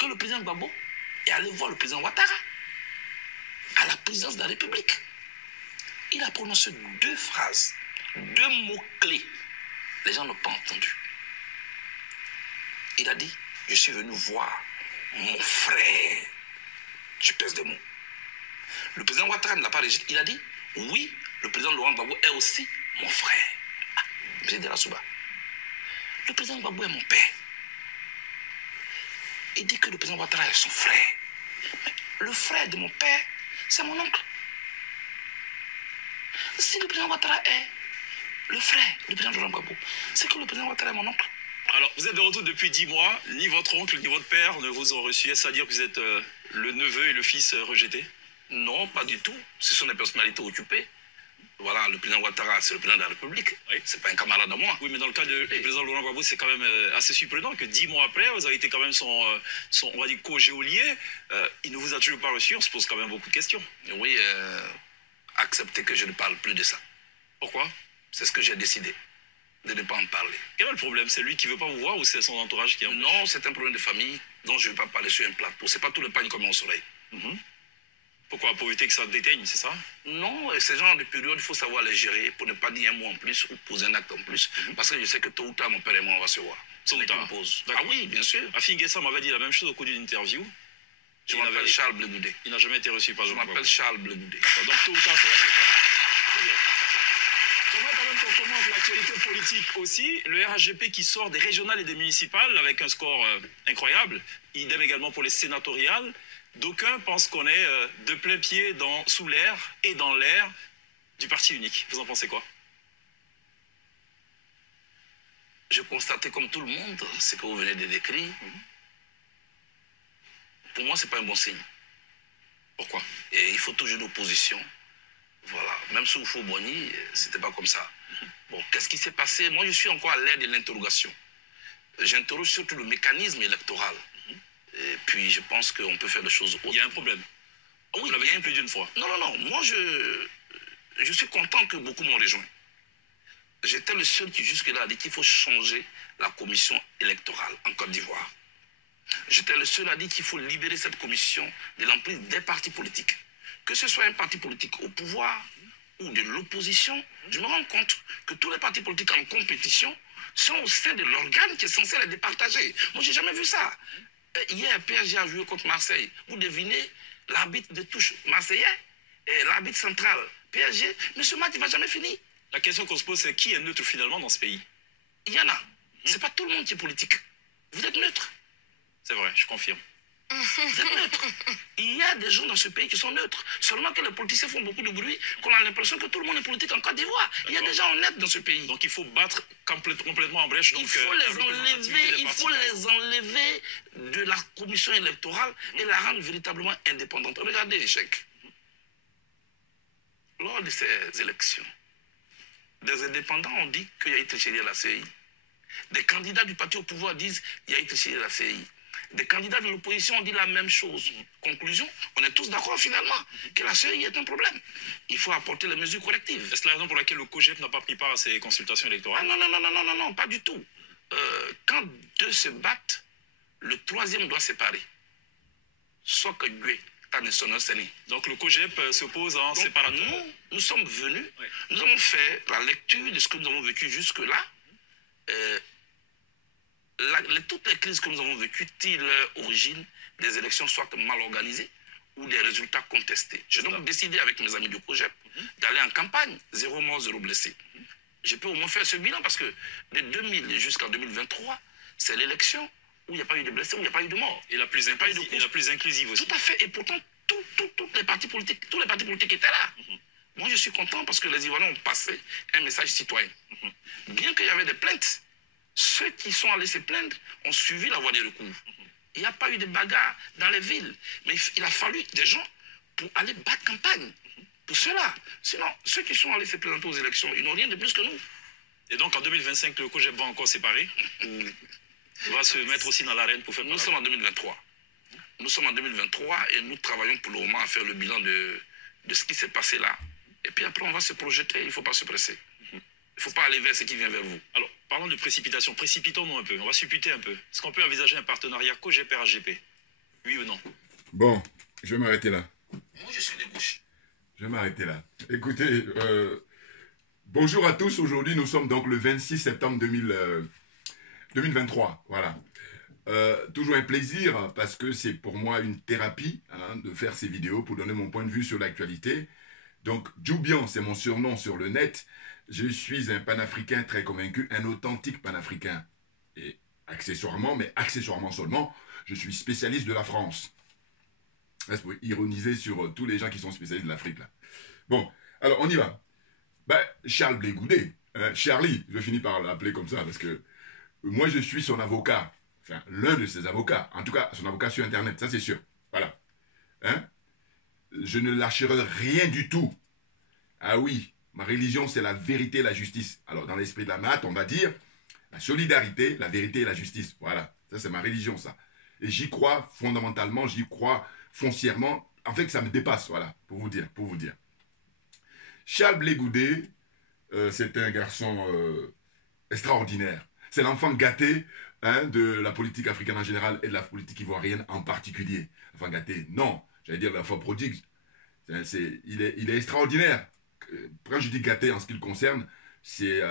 que le président Gbagbo est allé voir le président Ouattara à la présidence de la République. Il a prononcé deux phrases, deux mots-clés. Les gens n'ont pas entendu. Il a dit, je suis venu voir mon frère. Je pèse des mots. Le président Ouattara ne l'a pas rejeté. Il a dit, oui, le président Laurent Gbagbo est aussi mon frère. Ah, M. Delassouba. Le président Gbagbo est mon père. Il dit que le président Ouattara est son frère. Mais le frère de mon père, c'est mon oncle. Si le président Ouattara est le frère du président Laurent Gbagbo, c'est que le président Ouattara est mon oncle. Alors, vous êtes de retour depuis 10 mois. Ni votre oncle, ni votre père ne vous ont reçu. Est-ce à dire que vous êtes le neveu et le fils rejetés? Non, pas du tout. Ce sont des personnalités occupées. Voilà, le président Ouattara, c'est le président de la République. Oui. C'est pas un camarade à moi. Oui, mais dans le cas du président Laurent Gbagbo, c'est quand même assez surprenant que 10 mois après, vous avez été quand même son on va dire, co-géolier. Il ne vous a toujours pas reçu. On se pose quand même beaucoup de questions. Oui, acceptez que je ne parle plus de ça. Pourquoi? C'est ce que j'ai décidé, de ne pas en parler. Quel est le problème? C'est lui qui ne veut pas vous voir ou c'est son entourage qui en... Non, c'est un problème de famille dont je ne vais pas parler sur un plateau. C'est pas tout le pagne comme au soleil. Pourquoi? Pour éviter que ça déteigne, c'est ça? Non, ce genre de période, il faut savoir les gérer pour ne pas dire un mot en plus ou poser un acte en plus. Parce que je sais que tôt ou tard, mon père et moi, on va se voir. Tôt ou tard. Ah oui, bien sûr. Afin Guessa m'avait dit la même chose au cours d'une interview. Je m'appelle Charles Blegoudé. Il n'a jamais été reçu par Je Laurent m'appelle Charles Blegoudé. Donc tôt ou tard, ça va se faire. Très bien. J'aimerais quand même qu'on commente l'actualité politique aussi. Le RHGP qui sort des régionales et des municipales avec un score incroyable. Idem également pour les sénatoriales. D'aucuns pensent qu'on est de plein pied sous l'air et dans l'air du parti unique. Vous en pensez quoi? Je constatais comme tout le monde ce que vous venez de décrire. Pour moi, ce n'est pas un bon signe. Pourquoi? Et il faut toujours l'opposition. Voilà. Même sous Faux-Boigny, ce n'était pas comme ça. Bon, qu'est-ce qui s'est passé? Moi, je suis encore à l'ère de l'interrogation. J'interroge surtout le mécanisme électoral. Et puis, je pense qu'on peut faire des choses autres. Il y a un problème. Oui, vous l'avez dit plus d'une fois. Non. Moi, je suis content que beaucoup m'ont rejoint. J'étais le seul qui, jusque-là, a dit qu'il faut changer la commission électorale en Côte d'Ivoire. J'étais le seul à dire qu'il faut libérer cette commission de l'emprise des partis politiques. Que ce soit un parti politique au pouvoir ou de l'opposition, je me rends compte que tous les partis politiques en compétition sont au sein de l'organe qui est censé les départager. Moi, je n'ai jamais vu ça. Hier, PSG a joué contre Marseille. Vous devinez l'arbitre de touche marseillais et l'arbitre central PSG. Mais ce match, il ne va jamais finir. La question qu'on se pose, c'est qui est neutre finalement dans ce pays? Il y en a. Ce n'est pas tout le monde qui est politique. Vous êtes neutre. C'est vrai, je confirme. Vous êtes neutre. Il y a des gens dans ce pays qui sont neutres. Seulement que les politiciens font beaucoup de bruit, qu'on a l'impression que tout le monde est politique en Côte d'Ivoire. Il y a des gens honnêtes dans ce pays. Donc il faut battre complètement en brèche. Donc, il faut les enlever de la commission électorale et la rendre véritablement indépendante. Regardez l'échec. Lors de ces élections, des indépendants ont dit qu'il y a eu tricherie à la CEI. Des candidats du parti au pouvoir disent qu'il y a eu tricherie à la CEI. Des candidats de l'opposition ont dit la même chose. Conclusion, on est tous d'accord finalement que la CEI est un problème. Il faut apporter les mesures correctives. Est-ce la raison pour laquelle le COGEP n'a pas pris part à ces consultations électorales? Ah non, pas du tout. Quand deux se battent, le troisième doit séparer. Soit que Dieu, donc le COGEP s'oppose en séparateur. Nous sommes venus, nous avons fait la lecture de ce que nous avons vécu jusque-là. Toutes les crises que nous avons vécues tirent leur origine des élections soit mal organisées ou des résultats contestés. J'ai donc décidé avec mes amis du COGEP d'aller en campagne, 0 mort, 0 blessé. Je peux au moins faire ce bilan parce que de 2000 jusqu'en 2023, c'est l'élection où il n'y a pas eu de blessés, où il n'y a pas eu de morts. Et la plus inclusive aussi. Tout à fait. Et pourtant, tous les partis politiques étaient là. Moi, je suis content parce que les Ivoiriens ont passé un message citoyen. Bien qu'il y avait des plaintes, ceux qui sont allés se plaindre ont suivi la voie des recours. Il n'y a pas eu de bagarre dans les villes. Mais il a fallu des gens pour aller battre campagne. Pour cela. Sinon, ceux qui sont allés se présenter aux élections, ils n'ont rien de plus que nous. Et donc, en 2025, le COGEP va encore séparer. Il va se mettre aussi dans l'arène pour faire... Nous sommes en 2023. Nous sommes en 2023 et nous travaillons pour le moment à faire le bilan de ce qui s'est passé là. Et puis après, on va se projeter. Il ne faut pas se presser. Il ne faut pas aller vers ce qui vient vers vous. Alors, parlons de précipitation. Précipitons-nous un peu. On va supputer un peu. Est-ce qu'on peut envisager un partenariat COGEP-RHGP? Oui ou non? Bon, je vais m'arrêter là. Moi, je suis de gauche. Je vais m'arrêter là. Écoutez, bonjour à tous. Aujourd'hui, nous sommes donc le 26 septembre 2023. Voilà. Toujours un plaisir parce que c'est pour moi une thérapie de faire ces vidéos pour donner mon point de vue sur l'actualité. Donc, Djoubian, c'est mon surnom sur le net. Je suis un panafricain très convaincu, un authentique panafricain. Et accessoirement, mais accessoirement seulement, je suis spécialiste de la France. Là, vous pouvez ironiser sur tous les gens qui sont spécialistes de l'Afrique, là. Bon, alors on y va. Ben, Charles Blé Goudé, Charlie, je finis par l'appeler comme ça, parce que moi je suis son avocat, enfin l'un de ses avocats, en tout cas son avocat sur Internet, ça c'est sûr. Voilà. Hein? Je ne lâcherai rien du tout. Ah oui, ma religion c'est la vérité et la justice. Alors dans l'esprit de la maths, on va dire la solidarité, la vérité et la justice. Voilà, ça c'est ma religion ça. Et j'y crois fondamentalement, j'y crois foncièrement. En fait, ça me dépasse, voilà, pour vous dire. Charles Blé Goudé, c'est un garçon extraordinaire. C'est l'enfant gâté de la politique africaine en général et de la politique ivoirienne en particulier. L'enfant gâté, non, j'allais dire l'enfant prodigue. Il est extraordinaire. Quand je dis gâté en ce qui le concerne, c'est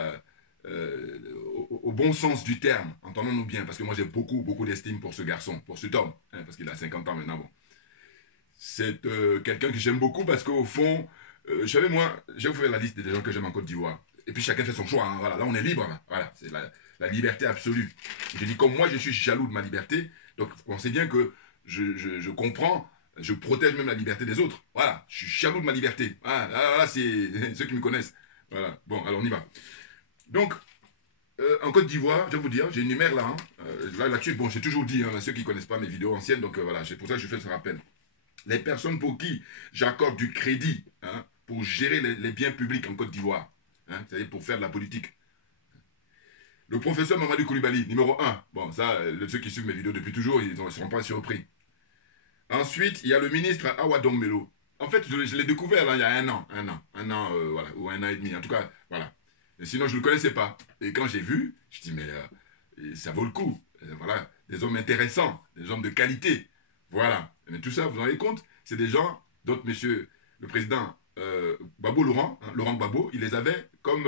au bon sens du terme, entendons-nous bien, parce que moi j'ai beaucoup d'estime pour ce garçon, pour cet homme, parce qu'il a 50 ans maintenant. Bon. C'est quelqu'un que j'aime beaucoup parce qu'au fond, je savais moi, je vais vous faire la liste des gens que j'aime en Côte d'Ivoire. Et puis chacun fait son choix, voilà, là on est libre, là. Voilà, c'est la liberté absolue. Je dis comme moi je suis jaloux de ma liberté, donc on sait bien que je comprends, je protège même la liberté des autres. Voilà, je suis jaloux de ma liberté. Voilà, là c'est ceux qui me connaissent. Voilà, bon, alors on y va. Donc, en Côte d'Ivoire, je vais vous dire, j'énumère là, là-dessus, bon, j'ai toujours dit, ceux qui ne connaissent pas mes vidéos anciennes, donc voilà, c'est pour ça que je fais ce rappel. Les personnes pour qui j'accorde du crédit pour gérer les biens publics en Côte d'Ivoire, c'est-à-dire pour faire de la politique. Le professeur Mamadou Koulibaly, numéro 1. Bon, ça, ceux qui suivent mes vidéos depuis toujours, ils ne seront pas surpris. Ensuite, il y a le ministre Awa Dombelo. En fait, je l'ai découvert là, il y a un an, voilà, ou un an et demi, en tout cas, voilà. Et sinon, je ne le connaissais pas. Et quand j'ai vu, je dis, mais ça vaut le coup. Voilà, des hommes intéressants, des hommes de qualité. Voilà. Mais tout ça, vous vous rendez compte, c'est des gens dont monsieur le président Gbagbo Laurent, Laurent Gbagbo, il les avait comme...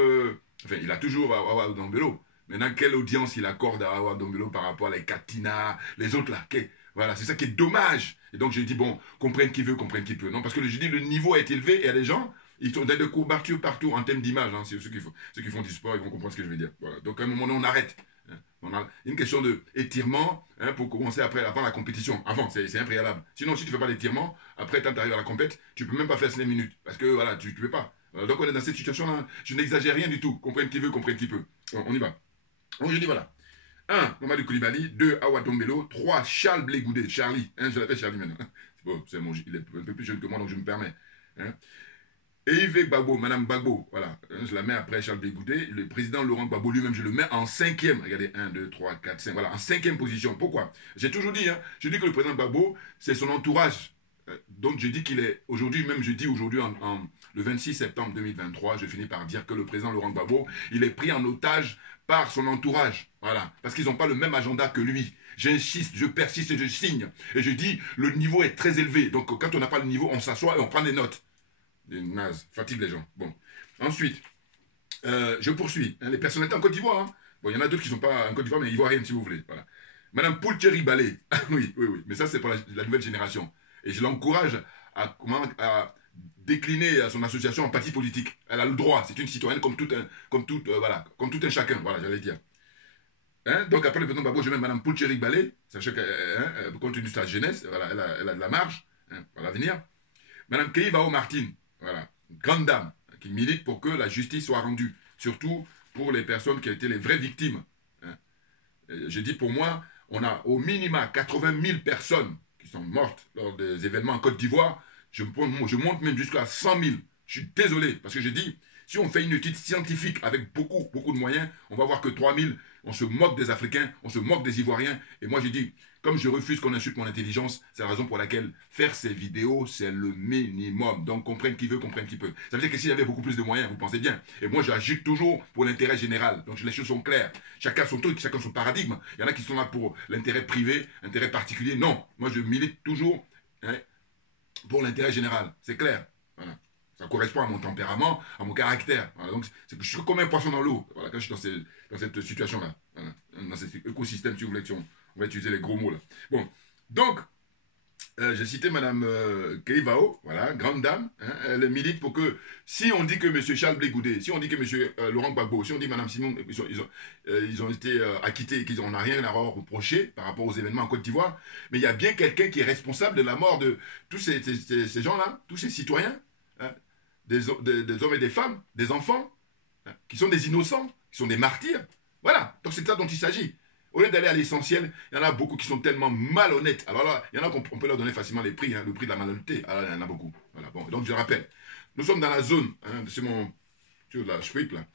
enfin, il a toujours Awa Dombelo. Maintenant, quelle audience il accorde à Awa Dombelo par rapport à les Katina, les autres là. Voilà, c'est ça qui est dommage. Et donc, j'ai dit, bon, comprenne qui veut, comprenne qui peut. Non, parce que je dis, le niveau est élevé et il y a des gens... Ils sont dans des courbatures partout en termes d'image. Ceux qui font du sport, ils vont comprendre ce que je veux dire. Voilà. Donc à un moment donné, on arrête. On a une question d'étirement pour commencer avant la compétition. Avant, c'est impréalable. Sinon, si tu ne fais pas d'étirement, après, quand tu arrives à la compète, tu ne peux même pas faire 5 minutes. Parce que voilà, tu ne peux pas. Donc on est dans cette situation-là. Je n'exagère rien du tout. Comprenne qui veut, comprenne qui peut. On y va. Donc je dis voilà. 1. Mamadou Koulibaly. 2. Awa Dombelo. 3. Charles Blé Goudé. Charlie. Je l'appelle Charlie maintenant. Bon, il est un peu plus jeune que moi, donc je me permets. Et Yves Gbagbo, Madame Gbagbo, voilà, je la mets après Charles Blé Goudé. Le président Laurent Gbagbo lui-même, je le mets en 5e. Regardez, 1, 2, 3, 4, 5, voilà, en 5e position. Pourquoi? J'ai toujours dit, je dis que le président Gbagbo, c'est son entourage. Donc je dis qu'il est, aujourd'hui, même je dis aujourd'hui, le 26 septembre 2023, je finis par dire que le président Laurent Gbagbo, il est pris en otage par son entourage. Voilà, parce qu'ils n'ont pas le même agenda que lui. J'insiste, je persiste et je signe. Et je dis, le niveau est très élevé. Donc quand on n'a pas le niveau, on s'assoit et on prend des notes. Des nazes, fatigue les gens. Bon. Ensuite, je poursuis. Les personnalités en Côte d'Ivoire. Bon, il y en a d'autres qui ne sont pas en Côte d'Ivoire, mais ivoiriennes, si vous voulez. Voilà. Madame Poulteri Balé. Oui. Mais ça, c'est pour la nouvelle génération. Et je l'encourage à décliner son association en parti politique. Elle a le droit. C'est une citoyenne comme tout un chacun. Voilà, j'allais dire. Donc, après le président Gbagbo, je mets Madame Poulteri Balé. Sachez qu'elle continue sa jeunesse. Voilà, elle a de la marge pour l'avenir. Madame Keïvao Martine. Voilà, une grande dame qui milite pour que la justice soit rendue, surtout pour les personnes qui ont été les vraies victimes. J'ai dit pour moi, on a au minimum 80 000 personnes qui sont mortes lors des événements en Côte d'Ivoire. Je monte même jusqu'à 100 000. Je suis désolé, parce que j'ai dit, Si on fait une étude scientifique avec beaucoup de moyens, on va voir que 3000, on se moque des Africains, on se moque des Ivoiriens. Et moi, j'ai dit, comme je refuse qu'on insulte mon intelligence, c'est la raison pour laquelle faire ces vidéos, c'est le minimum. Donc, comprenne qui veut, comprenne qui peut. Ça veut dire que s'il y avait beaucoup plus de moyens, vous pensez bien. Et moi, j'agite toujours pour l'intérêt général. Donc, les choses sont claires. Chacun son truc, chacun son paradigme. Il y en a qui sont là pour l'intérêt privé, intérêt particulier. Non, moi, je milite toujours pour l'intérêt général. C'est clair. Voilà. Ça correspond à mon tempérament, à mon caractère. Voilà. Donc, je suis comme un poisson dans l'eau. Voilà, quand je suis dans cette situation-là. Voilà. Dans cet écosystème, si vous voulez, on va utiliser les gros mots là. Bon, donc, j'ai cité Mme Keivao, voilà, grande dame, hein, elle milite pour que, si on dit que M. Charles Blé Goudé, si on dit que M. Laurent Gbagbo, si on dit Mme Simon, ils ont été acquittés et qu'ils n'ont rien à leur reprocher par rapport aux événements en Côte d'Ivoire, mais il y a bien quelqu'un qui est responsable de la mort de tous ces gens-là, tous ces citoyens, hein, des hommes et des femmes, des enfants, hein, qui sont des innocents, qui sont des martyrs. Voilà, donc c'est de ça dont il s'agit. Au lieu d'aller à l'essentiel, il y en a beaucoup qui sont tellement malhonnêtes. Alors là, il y en a qu'on peut leur donner facilement les prix, hein, le prix de la malhonnêteté. Alors là, il y en a beaucoup. Voilà, bon, donc je rappelle, nous sommes dans la zone, hein, sur la Schweik, là,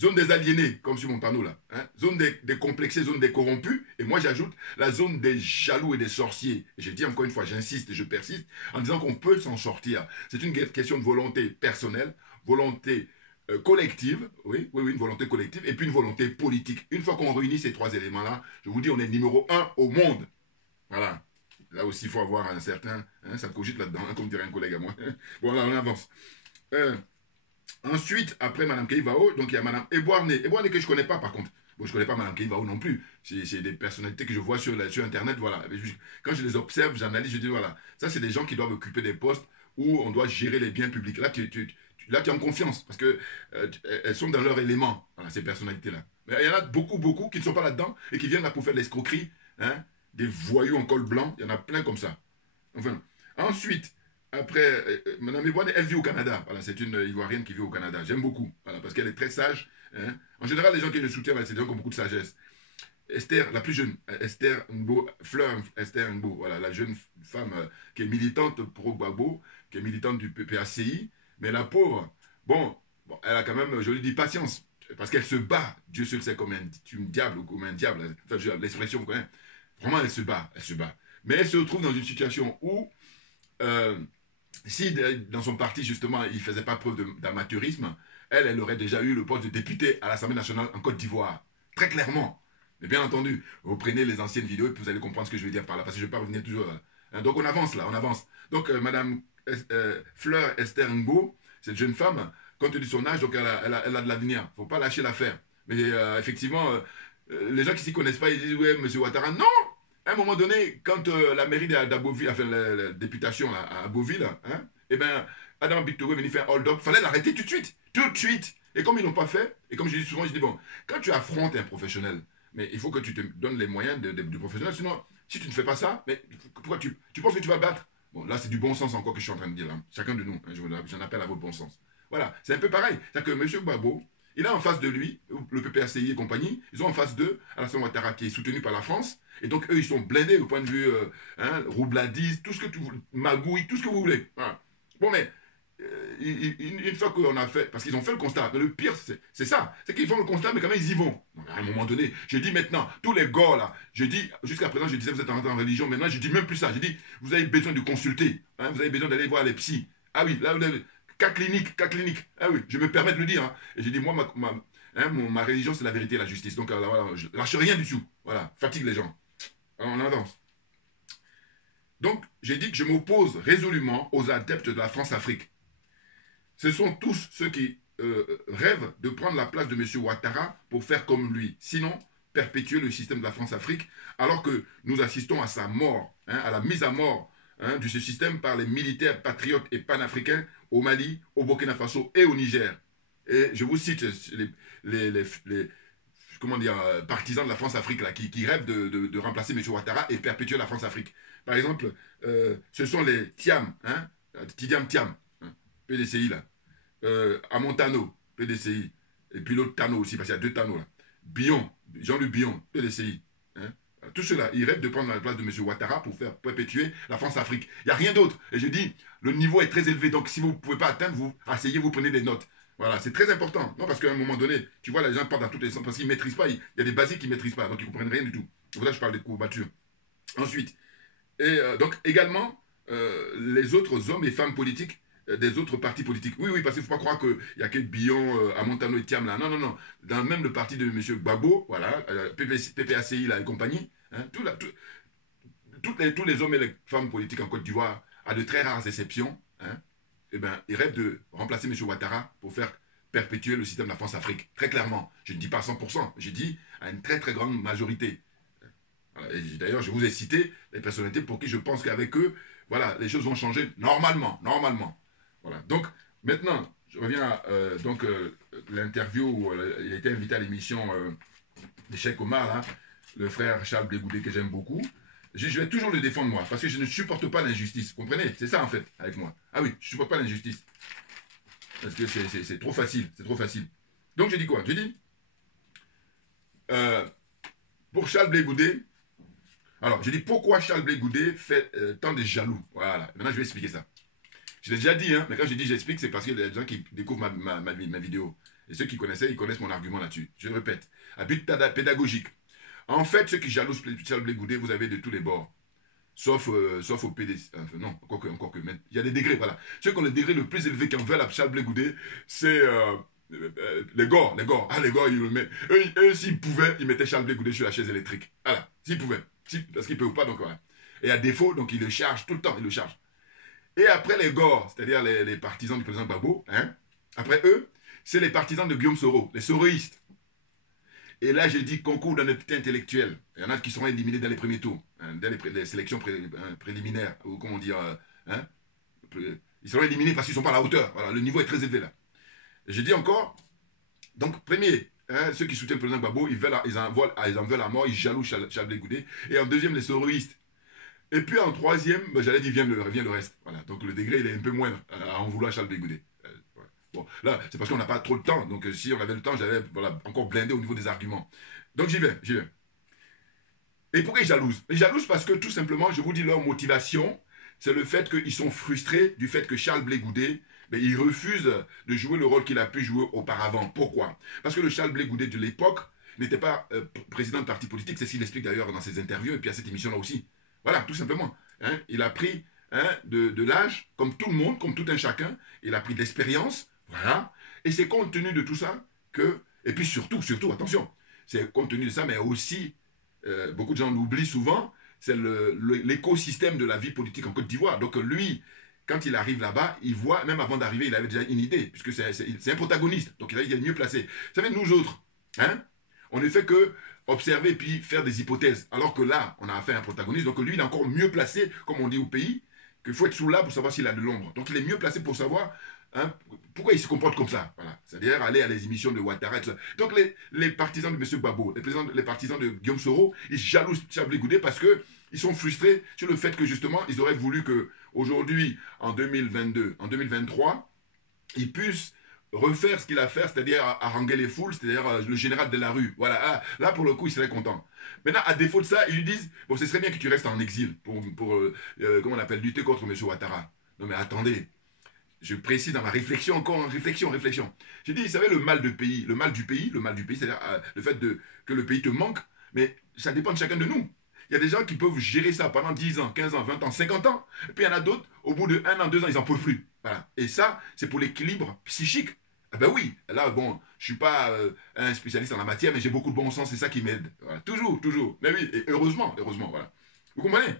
zone des aliénés, comme sur mon panneau là, hein, zone des complexés, zone des corrompus, et moi j'ajoute la zone des jaloux et des sorciers. Et je dis encore une fois, j'insiste et je persiste, en disant qu'on peut s'en sortir. C'est une question de volonté personnelle, volonté collective, oui, une volonté collective, et puis une volonté politique. Une fois qu'on réunit ces trois éléments-là, je vous dis, on est numéro 1 au monde. Voilà. Là aussi, il faut avoir un certain... Hein, ça cogite là-dedans, hein, comme dirait un collègue à moi. Bon, là, on avance. Ensuite, après Mme Keivao, donc il y a Mme Eboarné. Eboarné que je ne connais pas, par contre. Bon, je ne connais pas Mme Keivao non plus. C'est des personnalités que je vois sur Internet, voilà. Quand je les observe, j'analyse, je dis, voilà, ça, c'est des gens qui doivent occuper des postes où on doit gérer les biens publics. Là, tu es en confiance, parce qu'elles sont dans leur élément, voilà, ces personnalités-là. Mais il y en a beaucoup qui ne sont pas là-dedans et qui viennent là pour faire de l'escroquerie, hein, des voyous en col blanc, il y en a plein comme ça. Enfin, ensuite, après, Mme Eboine, elle vit au Canada. Voilà, c'est une Ivoirienne qui vit au Canada. J'aime beaucoup, voilà, parce qu'elle est très sage. Hein. En général, les gens qui le soutiennent, c'est des gens qui ont beaucoup de sagesse. Esther, la plus jeune, Esther Ngbo, Fleur Esther Ngbo, voilà, la jeune femme qui est militante pro Gbagbo, qui est militante du PPACI, mais la pauvre, bon, elle a quand même, je lui dis, patience, parce qu'elle se bat, Dieu seul sait comme un diable, ou comme un diable, enfin, l'expression, quand même, vraiment elle se bat, mais elle se retrouve dans une situation où, si dans son parti, justement, il ne faisait pas preuve d'amateurisme, elle aurait déjà eu le poste de députée à l'Assemblée nationale en Côte d'Ivoire, très clairement. Mais bien entendu, vous prenez les anciennes vidéos et puis vous allez comprendre ce que je veux dire par là, parce que je ne vais pas revenir toujours là. Hein, donc on avance là, on avance. Donc Mme Fleur Esther Ngbo, cette jeune femme, compte tenu de son âge, donc elle a de l'avenir. Il ne faut pas lâcher l'affaire. Mais effectivement, les gens qui ne s'y connaissent pas, ils disent, ouais, M. Ouattara, non. À un moment donné, quand la mairie d'Aboville, enfin la députation là, à Beauville, hein, eh bien, Adam Bictogo est venu faire hold-up, il fallait l'arrêter tout de suite. Tout de suite. Et comme ils n'ont pas fait, et comme je dis souvent, je dis, bon, quand tu affrontes un professionnel, mais il faut que tu te donnes les moyens du professionnel, sinon, si tu ne fais pas ça, mais pourquoi tu penses que tu vas battre? Bon, là, c'est du bon sens encore que je suis en train de dire, là. Chacun de nous, hein, j'en appelle à votre bon sens. Voilà, c'est un peu pareil. C'est-à-dire que M. Gbagbo, il a en face de lui, le PPACI et compagnie, ils ont en face d'eux Alassane Ouattara qui est soutenu par la France, et donc eux, ils sont blindés au point de vue roubladise, tout ce que tu veux, magouille, tout ce que vous voulez. Voilà. Bon, mais une fois qu'on a fait, parce qu'ils ont fait le constat, mais le pire, c'est ça, c'est qu'ils font le constat, mais quand même, ils y vont. Donc, à un moment donné, je dis maintenant, tous les gars là, je dis, jusqu'à présent, je disais, vous êtes rentrés en religion, maintenant, je dis même plus ça, je dis, vous avez besoin de consulter, hein, vous avez besoin d'aller voir les psys. Ah oui, là, vous avez cas clinique. Ah oui, je me permets de le dire. Hein. Et j'ai dit, moi, ma religion, c'est la vérité et la justice. Donc, voilà, je lâche rien du tout. Voilà, fatigue les gens. Alors, on avance. Donc, j'ai dit que je m'oppose résolument aux adeptes de la France-Afrique. Ce sont tous ceux qui rêvent de prendre la place de M. Ouattara pour faire comme lui. Sinon, perpétuer le système de la France-Afrique, alors que nous assistons à sa mort, hein, à la mise à mort de ce système par les militaires patriotes et panafricains au Mali, au Burkina Faso et au Niger. Et je vous cite les comment dire, partisans de la France-Afrique qui rêvent de remplacer M. Ouattara et perpétuer la France-Afrique. Par exemple, ce sont les Thiam, hein, Tidiam Thiam, hein, PDCI là, Amontano, PDCI, et puis l'autre Tano aussi, parce qu'il y a deux Tano là. Billon, Jean-Luc Billon, PDCI. Hein. Tous ceux-là, ils rêvent de prendre la place de M. Ouattara pour faire perpétuer la France-Afrique. Il n'y a rien d'autre. Et je dis, le niveau est très élevé, donc si vous ne pouvez pas atteindre, vous asseyez, vous prenez des notes. Voilà, c'est très important. Non, parce qu'à un moment donné, tu vois, les gens partent dans tous les sens parce qu'ils ne maîtrisent pas. Il y a des basiques qu'ils ne maîtrisent pas, donc ils ne comprennent rien du tout. C'est pour ça que je parle des courbatures. Ensuite, donc également, les autres hommes et femmes politiques des autres partis politiques. Oui, oui, parce qu'il ne faut pas croire qu'il n'y a que Billon, Amontano et Thiam là. Non, non, non. Dans même le parti de M. Gbagbo, voilà, PPACI là, et compagnie, hein, tous les hommes et les femmes politiques en Côte d'Ivoire, à de très rares exceptions, hein, eh ben, ils rêvent de remplacer M. Ouattara pour faire perpétuer le système de la France-Afrique. Très clairement. Je ne dis pas à 100%, je dis à une très très grande majorité. Voilà. D'ailleurs, je vous ai cité les personnalités pour qui je pense qu'avec eux, voilà, les choses vont changer normalement. Normalement. Voilà. Donc, maintenant, je reviens à l'interview où il a été invité à l'émission de Cheikh Omar, là, le frère Charles Blé Goudé, que j'aime beaucoup. Je vais toujours le défendre, moi, parce que je ne supporte pas l'injustice. Vous comprenez? C'est ça, en fait, avec moi. Ah oui, je ne supporte pas l'injustice. Parce que c'est trop facile. C'est trop facile. Donc, je dis quoi? Je dis, pour Charles Blé Goudé, alors, je dis pourquoi Charles Blé Goudé fait tant de jaloux. Voilà. Maintenant, je vais expliquer ça. Je l'ai déjà dit, hein, mais quand je dis j'explique, c'est parce qu'il y a des gens qui découvrent ma vidéo. Et ceux qui connaissaient, ils connaissent mon argument là-dessus. Je répète, à but pédagogique. En fait, ceux qui jalousent Charles Blé Goudé, vous avez de tous les bords. Sauf au PDC. Enfin, non, encore que. Mais il y a des degrés, voilà. Ceux qui ont le degré le plus élevé qui en veulent à Charles Blé Goudé, c'est les Gors. Ah, les Gors, ils le mettent. Eux s'ils pouvaient, ils mettaient Charles Blé Goudé sur la chaise électrique. Voilà, s'ils pouvaient. Parce qu'ils ne peuvent pas, donc voilà. Et à défaut, donc ils le chargent tout le temps, ils le chargent. Et après les Gors, c'est-à-dire les partisans du président Gbagbo, hein, après eux, c'est les partisans de Guillaume Soro, les soroïstes. Et là, j'ai dit concours d'honnêteté intellectuelle. Il y en a qui seront éliminés dans les premiers tours, hein, dans les sélections préliminaires, ou comment dire, hein, ils seront éliminés parce qu'ils ne sont pas à la hauteur. Voilà, le niveau est très élevé là. Et j'ai dit encore, donc premier, hein, ceux qui soutiennent le président Gbagbo, ils en veulent à mort, ils jalousent Charles Blé Goudé. Et en deuxième, les soroïstes. Et puis en troisième, ben, j'allais dire, vient le reste. Voilà. Donc le degré, il est un peu moindre à en vouloir Charles Blé Goudé. Ouais. Bon, là, c'est parce qu'on n'a pas trop de temps. Donc si on avait le temps, j'allais encore blindé au niveau des arguments. Donc j'y vais. Et pourquoi ils jalousent? Ils jalousent parce que tout simplement, je vous dis, leur motivation, c'est le fait qu'ils sont frustrés du fait que Charles Blé Goudé, ben, il refuse de jouer le rôle qu'il a pu jouer auparavant. Pourquoi? Parce que le Charles Blé Goudé de l'époque n'était pas président de parti politique. C'est ce qu'il explique d'ailleurs dans ses interviews et puis à cette émission-là aussi. Voilà, tout simplement. Hein, il a pris de l'âge, comme tout le monde, comme tout un chacun. Il a pris de l'expérience, voilà. Et c'est compte tenu de tout ça que... Et puis surtout, attention, c'est compte tenu de ça, mais aussi, beaucoup de gens l'oublient souvent, c'est l'écosystème de la vie politique en Côte d'Ivoire. Donc lui, quand il arrive là-bas, il voit, même avant d'arriver, il avait déjà une idée, puisque c'est un protagoniste. Donc il est mieux placé. Vous savez, nous autres, hein, on ne fait que observer puis faire des hypothèses. Alors que là, on a affaire à un protagoniste. Donc lui, il est encore mieux placé, comme on dit au pays, qu'il faut être sous là pour savoir s'il a de l'ombre. Donc il est mieux placé pour savoir hein, pourquoi il se comporte comme ça. Voilà. C'est-à-dire aller à les émissions de Ouattara. Donc les partisans de M. Gbagbo, les partisans de Guillaume Soro, ils jalousent Charles Blé Goudé parce qu'ils sont frustrés sur le fait que justement, ils auraient voulu qu'aujourd'hui, en 2022, en 2023, ils puissent refaire ce qu'il a fait, c'est-à-dire haranguer les foules, c'est-à-dire le général de la rue. Voilà, là pour le coup, il serait content. Maintenant, à défaut de ça, ils lui disent, bon, ce serait bien que tu restes en exil pour comment on appelle, lutter contre M. Ouattara. Non mais attendez, je précise dans ma réflexion, encore réflexion. J'ai dit, vous savez, le mal du pays, c'est-à-dire le fait que le pays te manque, mais ça dépend de chacun de nous. Il y a des gens qui peuvent gérer ça pendant 10 ans, 15 ans, 20 ans, 50 ans. Et puis il y en a d'autres, au bout de 1 an, 2 ans, ils n'en peuvent plus. Voilà. Et ça, c'est pour l'équilibre psychique. Ah ben oui, là, bon, je ne suis pas un spécialiste en la matière, mais j'ai beaucoup de bon sens, c'est ça qui m'aide. Voilà. Toujours. Mais oui, et heureusement, voilà. Vous comprenez?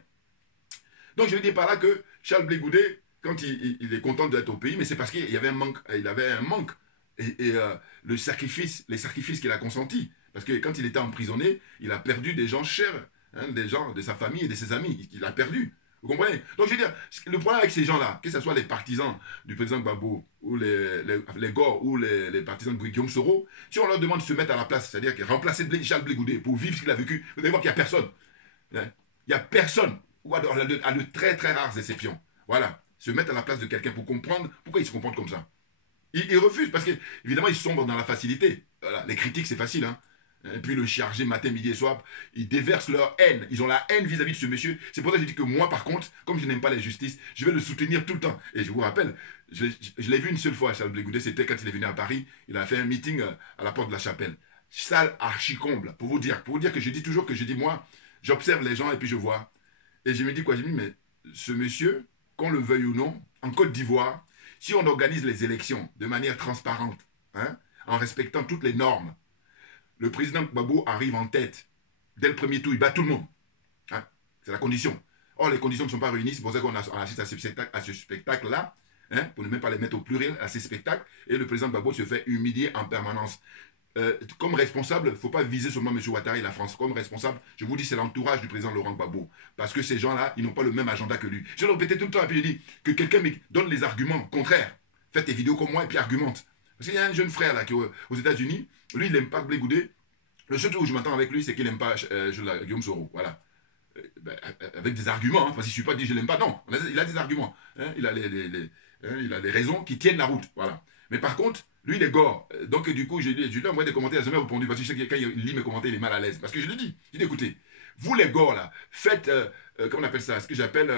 Donc je veux dire par là que Charles Blé Goudé, quand il est content d'être au pays, mais c'est parce qu'il y avait un manque. Et les sacrifices qu'il a consentis. Parce que quand il était emprisonné, il a perdu des gens chers. Hein, des gens de sa famille et de ses amis qu'il a perdu. Vous comprenez? Donc je veux dire, le problème avec ces gens-là, que ce soit les partisans du président Gbagbo ou les Gors ou les partisans de Guillaume Soro, si on leur demande de se mettre à la place, c'est-à-dire remplacer Charles Blé Goudé pour vivre ce qu'il a vécu, vous allez voir qu'il n'y a personne. Hein? Il n'y a personne, ou à de très très rares exceptions. Voilà, se mettre à la place de quelqu'un pour comprendre pourquoi il se comporte comme ça. Il refuse parce qu'évidemment, ils sombrent dans la facilité. Voilà. Les critiques, c'est facile. Hein? Et puis le charger matin, midi et soir, ils déversent leur haine. Ils ont la haine vis-à-vis de ce monsieur. C'est pour ça que je dis que moi, par contre, comme je n'aime pas la justice, je vais le soutenir tout le temps. Et je vous rappelle, je l'ai vu une seule fois à Charles Blé Goudet, c'était quand il est venu à Paris. Il a fait un meeting à la porte de la chapelle. Salle archi-comble, pour vous dire que je dis toujours que je dis, moi, j'observe les gens et puis je vois. Et je me dis quoi? Je me dis, mais ce monsieur, qu'on le veuille ou non, en Côte d'Ivoire, si on organise les élections de manière transparente, hein, en respectant toutes les normes, le président Gbagbo arrive en tête. Dès le premier tour, il bat tout le monde. Hein, c'est la condition. Or, les conditions ne sont pas réunies, c'est pour ça qu'on assiste à ce spectacle-là, hein, pour ne même pas les mettre au pluriel, à ces spectacles, et le président Gbagbo se fait humilier en permanence. Comme responsable, il ne faut pas viser seulement M. Ouattara et la France. Comme responsable, je vous dis, c'est l'entourage du président Laurent Gbagbo. Parce que ces gens-là, ils n'ont pas le même agenda que lui. Je le répétais tout le temps, et puis je dis que quelqu'un me donne les arguments contraires. Faites des vidéos comme moi et puis argumente. Parce qu'il y a un jeune frère là qui est aux États-Unis, lui, il n'aime pas Blé Goudet. Le seul truc où je m'entends avec lui, c'est qu'il n'aime pas Guillaume Soro. Voilà. Avec des arguments, hein, parce qu'il ne suit pas dit je l'aime pas. Non, il a des arguments. Hein, il a les raisons qui tiennent la route. Voilà. Mais par contre, lui, il est gore. Donc, du coup, je lui envoie des commentaires, il n'a jamais répondu. Parce que je sais que quand il lit mes commentaires, il est mal à l'aise. Parce que je lui dis, écoutez, vous les gores là, faites, comment on appelle ça, ce que j'appelle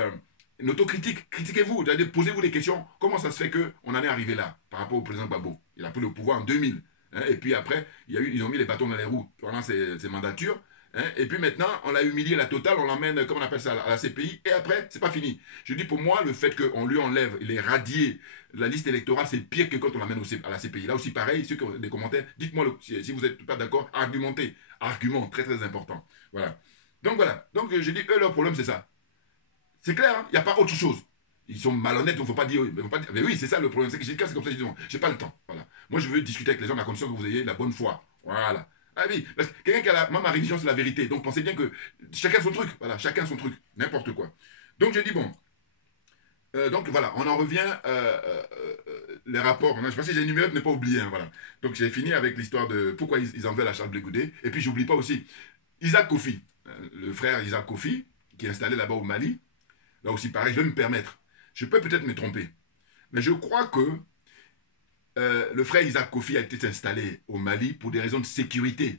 une autocritique. Critiquez-vous, posez-vous des questions. Comment ça se fait qu'on en est arrivé là, par rapport au président Gbagbo? Il a pris le pouvoir en 2000. Hein, et puis après, ils ont mis les bâtons dans les roues pendant ses mandatures. Hein, et puis maintenant, on l'a humilié la totale, on l'emmène, comment on appelle ça, à la CPI. Et après, c'est pas fini. Je dis pour moi, le fait qu'on lui enlève, il est radié la liste électorale, c'est pire que quand on l'amène à la CPI. Là aussi, pareil, ceux qui ont des commentaires, dites-moi si vous n'êtes pas d'accord, argumentez. Argument, très très important. Voilà. Donc voilà. Donc je dis, eux, leur problème, c'est ça. C'est clair, hein, il n'y a pas autre chose. Ils sont malhonnêtes, il ne faut pas dire. Mais oui, c'est ça le problème. C'est que c'est comme ça, je dis, j'ai pas le temps. Voilà. Moi, je veux discuter avec les gens à la condition que vous ayez la bonne foi. Voilà. Ah oui, parce que quelqu'un qui a moi, ma religion, c'est la vérité. Donc pensez bien que chacun son truc. Voilà, chacun son truc. N'importe quoi. Donc je dis, bon. Donc voilà, on en revient les rapports. Je pense que j'ai énuméré, ne pas oublier. Hein, voilà. Donc j'ai fini avec l'histoire de pourquoi ils en veulent à Charles Blé Goudet. Et puis j'oublie pas aussi Isaac Kofi, le frère Isaac Kofi, qui est installé là-bas au Mali. Là aussi, pareil, je vais me permettre. Je peux peut-être me tromper. Mais je crois que le frère Isaac Kofi a été installé au Mali pour des raisons de sécurité.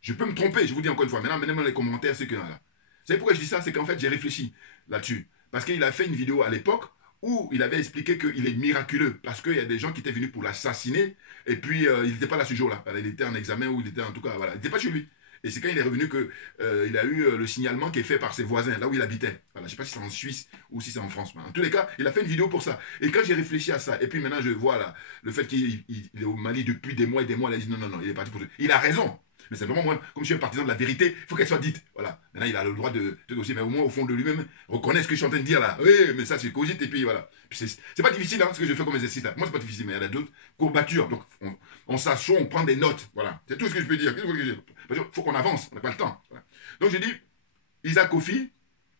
Je peux me tromper, je vous dis encore une fois. Maintenant, dans les commentaires, c'est que là. Vous savez pourquoi je dis ça? C'est qu'en fait, j'ai réfléchi là-dessus. Parce qu'il a fait une vidéo à l'époque où il avait expliqué qu'il est miraculeux. Parce qu'il y a des gens qui étaient venus pour l'assassiner. Et puis, il n'était pas là ce jour-là. Il était en examen ou il était en tout cas, voilà. Il n'était pas chez lui. Et c'est quand il est revenu qu'il a eu le signalement qui est fait par ses voisins, là où il habitait. Voilà, je ne sais pas si c'est en Suisse ou si c'est en France. En tous les cas, il a fait une vidéo pour ça. Et quand j'ai réfléchi à ça, et puis maintenant je vois là, le fait qu'il est au Mali depuis des mois et des mois, il a dit non, il est parti pour... Il a raison. Mais simplement, moi, comme je suis un partisan de la vérité, il faut qu'elle soit dite. Voilà. Maintenant, il a le droit de aussi, mais au moins, au fond de lui-même, reconnaître ce que je suis en train de dire là. Oui, mais ça, c'est cogite, et puis voilà. C'est pas difficile, hein, ce que je fais comme exercice là. Moi, c'est pas difficile, mais il y a d'autres courbatures. Donc, on s'assoit, on prend des notes. Voilà. C'est tout ce que je peux dire. Parce qu'il faut qu'on avance, on n'a pas le temps. Voilà. Donc, j'ai dit, Isaac Kofi,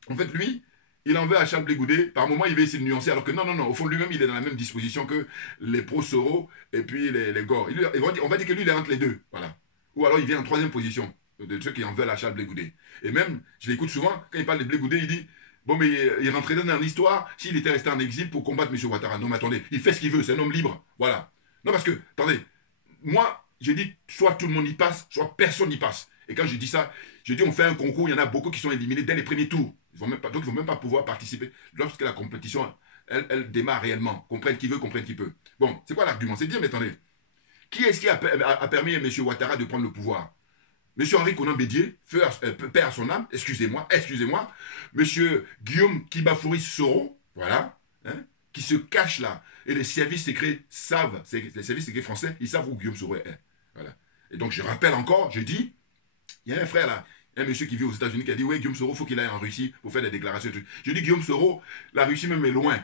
en fait, lui, il en veut à Charles Blé Goudet. Par moment, il veut essayer de nuancer, alors que non, au fond de lui-même, il est dans la même disposition que les pro-Soro et puis les Gore. On va dire que lui, il est entre les deux. Voilà. Ou alors il vient en troisième position de ceux qui en veulent à Charles Blé Goudet. Et même, je l'écoute souvent, quand il parle de Blé Goudet, il dit, bon, mais il rentrait dans l'histoire s'il était resté en exil pour combattre M. Ouattara. Non, mais attendez, il fait ce qu'il veut, c'est un homme libre. Voilà. Non, parce que, attendez, moi, j'ai dit, soit tout le monde y passe, soit personne n'y passe. Et quand je dis ça, je dis, on fait un concours, il y en a beaucoup qui sont éliminés dès les premiers tours. Donc, ils ne vont même pas pouvoir participer lorsque la compétition, elle démarre réellement. Comprenne qui veut, comprenne qui peut. Bon, c'est quoi l'argument? C'est de dire, mais attendez, qui est-ce qui a permis à M. Ouattara de prendre le pouvoir? M. Henri Konan Bédié, père à son âme, excusez-moi, M. Guillaume Kibafouri Soro, voilà, hein, qui se cache là. Et les services secrets savent, les services secrets français, ils savent où Guillaume Soro est. Voilà. Et donc je rappelle encore, je dis, il y a un frère là, un monsieur qui vit aux États-Unis qui a dit, oui, Guillaume Soro, il faut qu'il aille en Russie pour faire des déclarations. Je dis, Guillaume Soro, la Russie même est loin.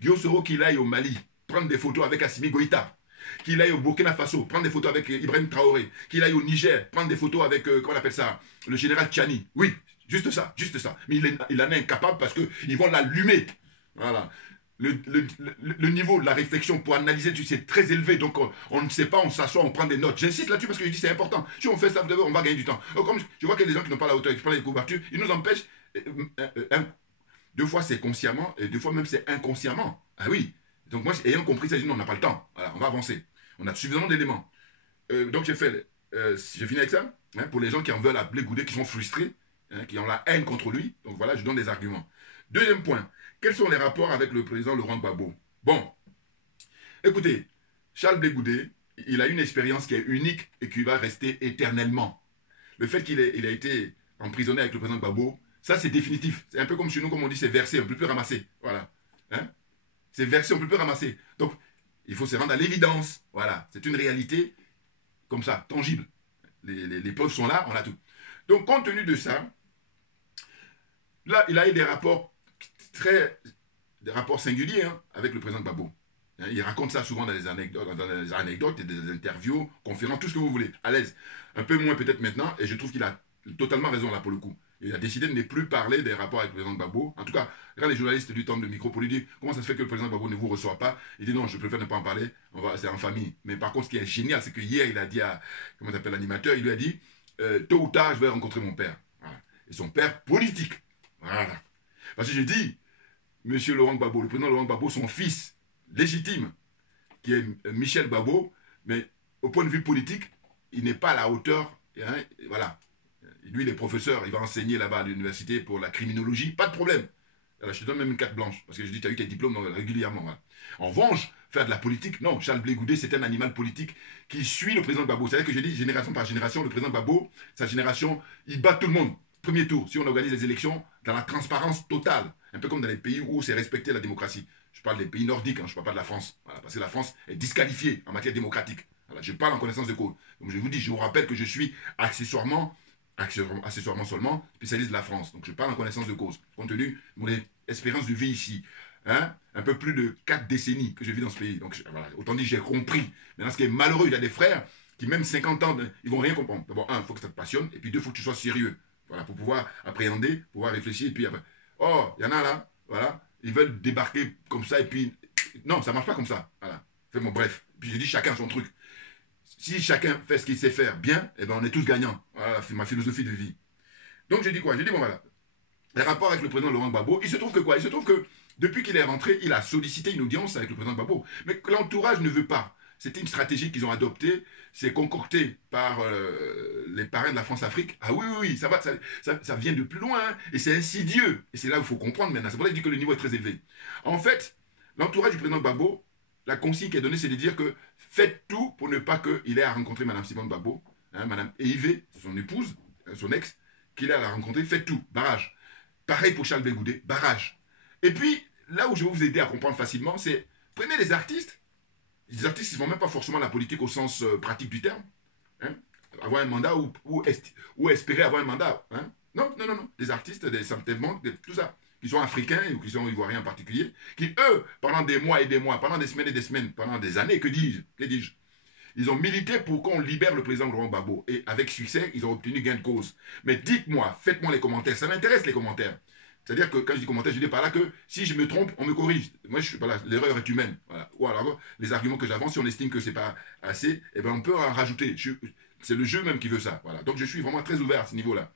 Guillaume Soro, qu'il aille au Mali, prendre des photos avec Assimi Goïta. Qu'il aille au Burkina Faso, prendre des photos avec Ibrahim Traoré, qu'il aille au Niger, prendre des photos avec, comment on appelle ça, le général Tchani. Oui, juste ça. Mais il en est incapable parce qu'ils vont l'allumer. Voilà. Le niveau de la réflexion pour analyser, c'est très élevé. Donc, on ne sait pas, on s'assoit, on prend des notes. J'insiste là-dessus parce que je dis c'est important. Si on fait ça, on va gagner du temps. Donc, comme je vois qu'il y a des gens qui n'ont pas la hauteur, qui prennent les couvertures, ils nous empêchent. Deux fois, c'est consciemment et deux fois même, c'est inconsciemment. Ah oui. Donc moi, ayant compris ça, j'ai dit non, on n'a pas le temps. Voilà, on va avancer. On a suffisamment d'éléments. Donc j'ai fait je finis avec ça, hein, pour les gens qui en veulent à Blé Goudé, qui sont frustrés, hein, qui ont la haine contre lui. Donc voilà, je donne des arguments. Deuxième point, quels sont les rapports avec le président Laurent Gbagbo? Bon, écoutez, Charles Blé Goudé, il a une expérience qui est unique et qui va rester éternellement. Le fait qu'il a été emprisonné avec le président Gbagbo, ça c'est définitif. C'est un peu comme chez nous, comme on dit, c'est versé, on ne peut plus ramasser. Voilà. Hein? C'est versé, on ne peut plus ramasser. Donc, il faut se rendre à l'évidence. Voilà. C'est une réalité comme ça, tangible. Les preuves sont là, on a tout. Donc, compte tenu de ça, là, il a eu des rapports singuliers hein, avec le président Gbagbo. Hein, il raconte ça souvent dans des anecdotes et des interviews, conférences, tout ce que vous voulez, à l'aise. Un peu moins peut-être maintenant, et je trouve qu'il a totalement raison là pour le coup. Il a décidé de ne plus parler des rapports avec le président Gbagbo. En tout cas, quand les journalistes lui tendent le micro pour lui dire comment ça se fait que le président Gbagbo ne vous reçoit pas, il dit non, je préfère ne pas en parler, c'est en famille. Mais par contre, ce qui est génial, c'est que hier, il a dit à, comment s'appelle l'animateur, il lui a dit tôt ou tard, je vais rencontrer mon père. Voilà. Et son père politique. Voilà. Parce que j'ai dit, monsieur Laurent Gbagbo, le président Laurent Gbagbo, son fils légitime, qui est Michel Gbagbo, mais au point de vue politique, il n'est pas à la hauteur. Hein, voilà. Lui, il est professeur, il va enseigner là-bas à l'université pour la criminologie, pas de problème. Alors, je te donne même une carte blanche, parce que je dis, tu as eu tes diplômes régulièrement. Voilà. En revanche, faire de la politique, non, Charles Blé Goudé, c'est un animal politique qui suit le président Gbagbo. C'est-à-dire que je dis, génération par génération, le président Gbagbo, sa génération, il bat tout le monde. Premier tour, si on organise les élections, dans la transparence totale, un peu comme dans les pays où c'est respecté la démocratie. Je parle des pays nordiques, hein, je ne parle pas de la France, voilà, parce que la France est disqualifiée en matière démocratique. Voilà, je parle en connaissance de cause. Donc je vous dis, je vous rappelle que je suis accessoirement seulement, spécialiste de la France. Donc je parle en connaissance de cause, compte tenu de mon expérience de vie ici. Hein, un peu plus de 4 décennies que je vis dans ce pays. Donc voilà, autant dire, j'ai compris. Maintenant, ce qui est malheureux, il y a des frères qui, même 50 ans, ils vont rien comprendre. D'abord, un, il faut que ça te passionne, et puis deux, il faut que tu sois sérieux. Voilà, pour pouvoir appréhender, pouvoir réfléchir, et puis après, oh, il y en a là, voilà, ils veulent débarquer comme ça, et puis, non, ça ne marche pas comme ça. Voilà, bon, bref. Puis j'ai dit, chacun son truc. Si chacun fait ce qu'il sait faire bien, eh ben on est tous gagnants. Voilà ma philosophie de vie. Donc je dis quoi? Je dis bon voilà. Les rapports avec le président Laurent Gbagbo, il se trouve que quoi? Il se trouve que depuis qu'il est rentré, il a sollicité une audience avec le président Gbagbo. Mais l'entourage ne veut pas. C'était une stratégie qu'ils ont adoptée. C'est concocté par les parrains de la France-Afrique. Ah oui, oui, oui, ça vient de plus loin. Hein, et c'est insidieux. Et c'est là où il faut comprendre maintenant. C'est pour ça que je dis que le niveau est très élevé. En fait, l'entourage du président Gbagbo, la consigne qui est donnée, c'est de dire que faites tout pour ne pas qu'il ait à rencontrer Mme Simone Gbagbo, hein, Mme Eivé, son épouse, son ex, qu'il ait à la rencontrer, faites tout, barrage. Pareil pour Charles Blé Goudé, barrage. Et puis, là où je vais vous aider à comprendre facilement, c'est, prenez les artistes ils ne font même pas forcément la politique au sens pratique du terme, hein, avoir un mandat ou espérer avoir un mandat. Hein. Non, non, non, non, des artistes, des sentiments, tout ça, qui sont africains ou qui sont ivoiriens en particulier, qui eux, pendant des mois et des mois, pendant des semaines et des semaines, pendant des années, que dis-je, ils ont milité pour qu'on libère le président Laurent Gbagbo. Et avec succès, ils ont obtenu gain de cause. Mais dites-moi, faites-moi les commentaires. Ça m'intéresse les commentaires. C'est-à-dire que quand je dis commentaires, je dis par là que si je me trompe, on me corrige. Moi, voilà, l'erreur est humaine. Voilà. Ou alors, les arguments que j'avance, si on estime que ce n'est pas assez, eh ben, on peut en rajouter. C'est le jeu même qui veut ça. Voilà. Donc, je suis vraiment très ouvert à ce niveau-là.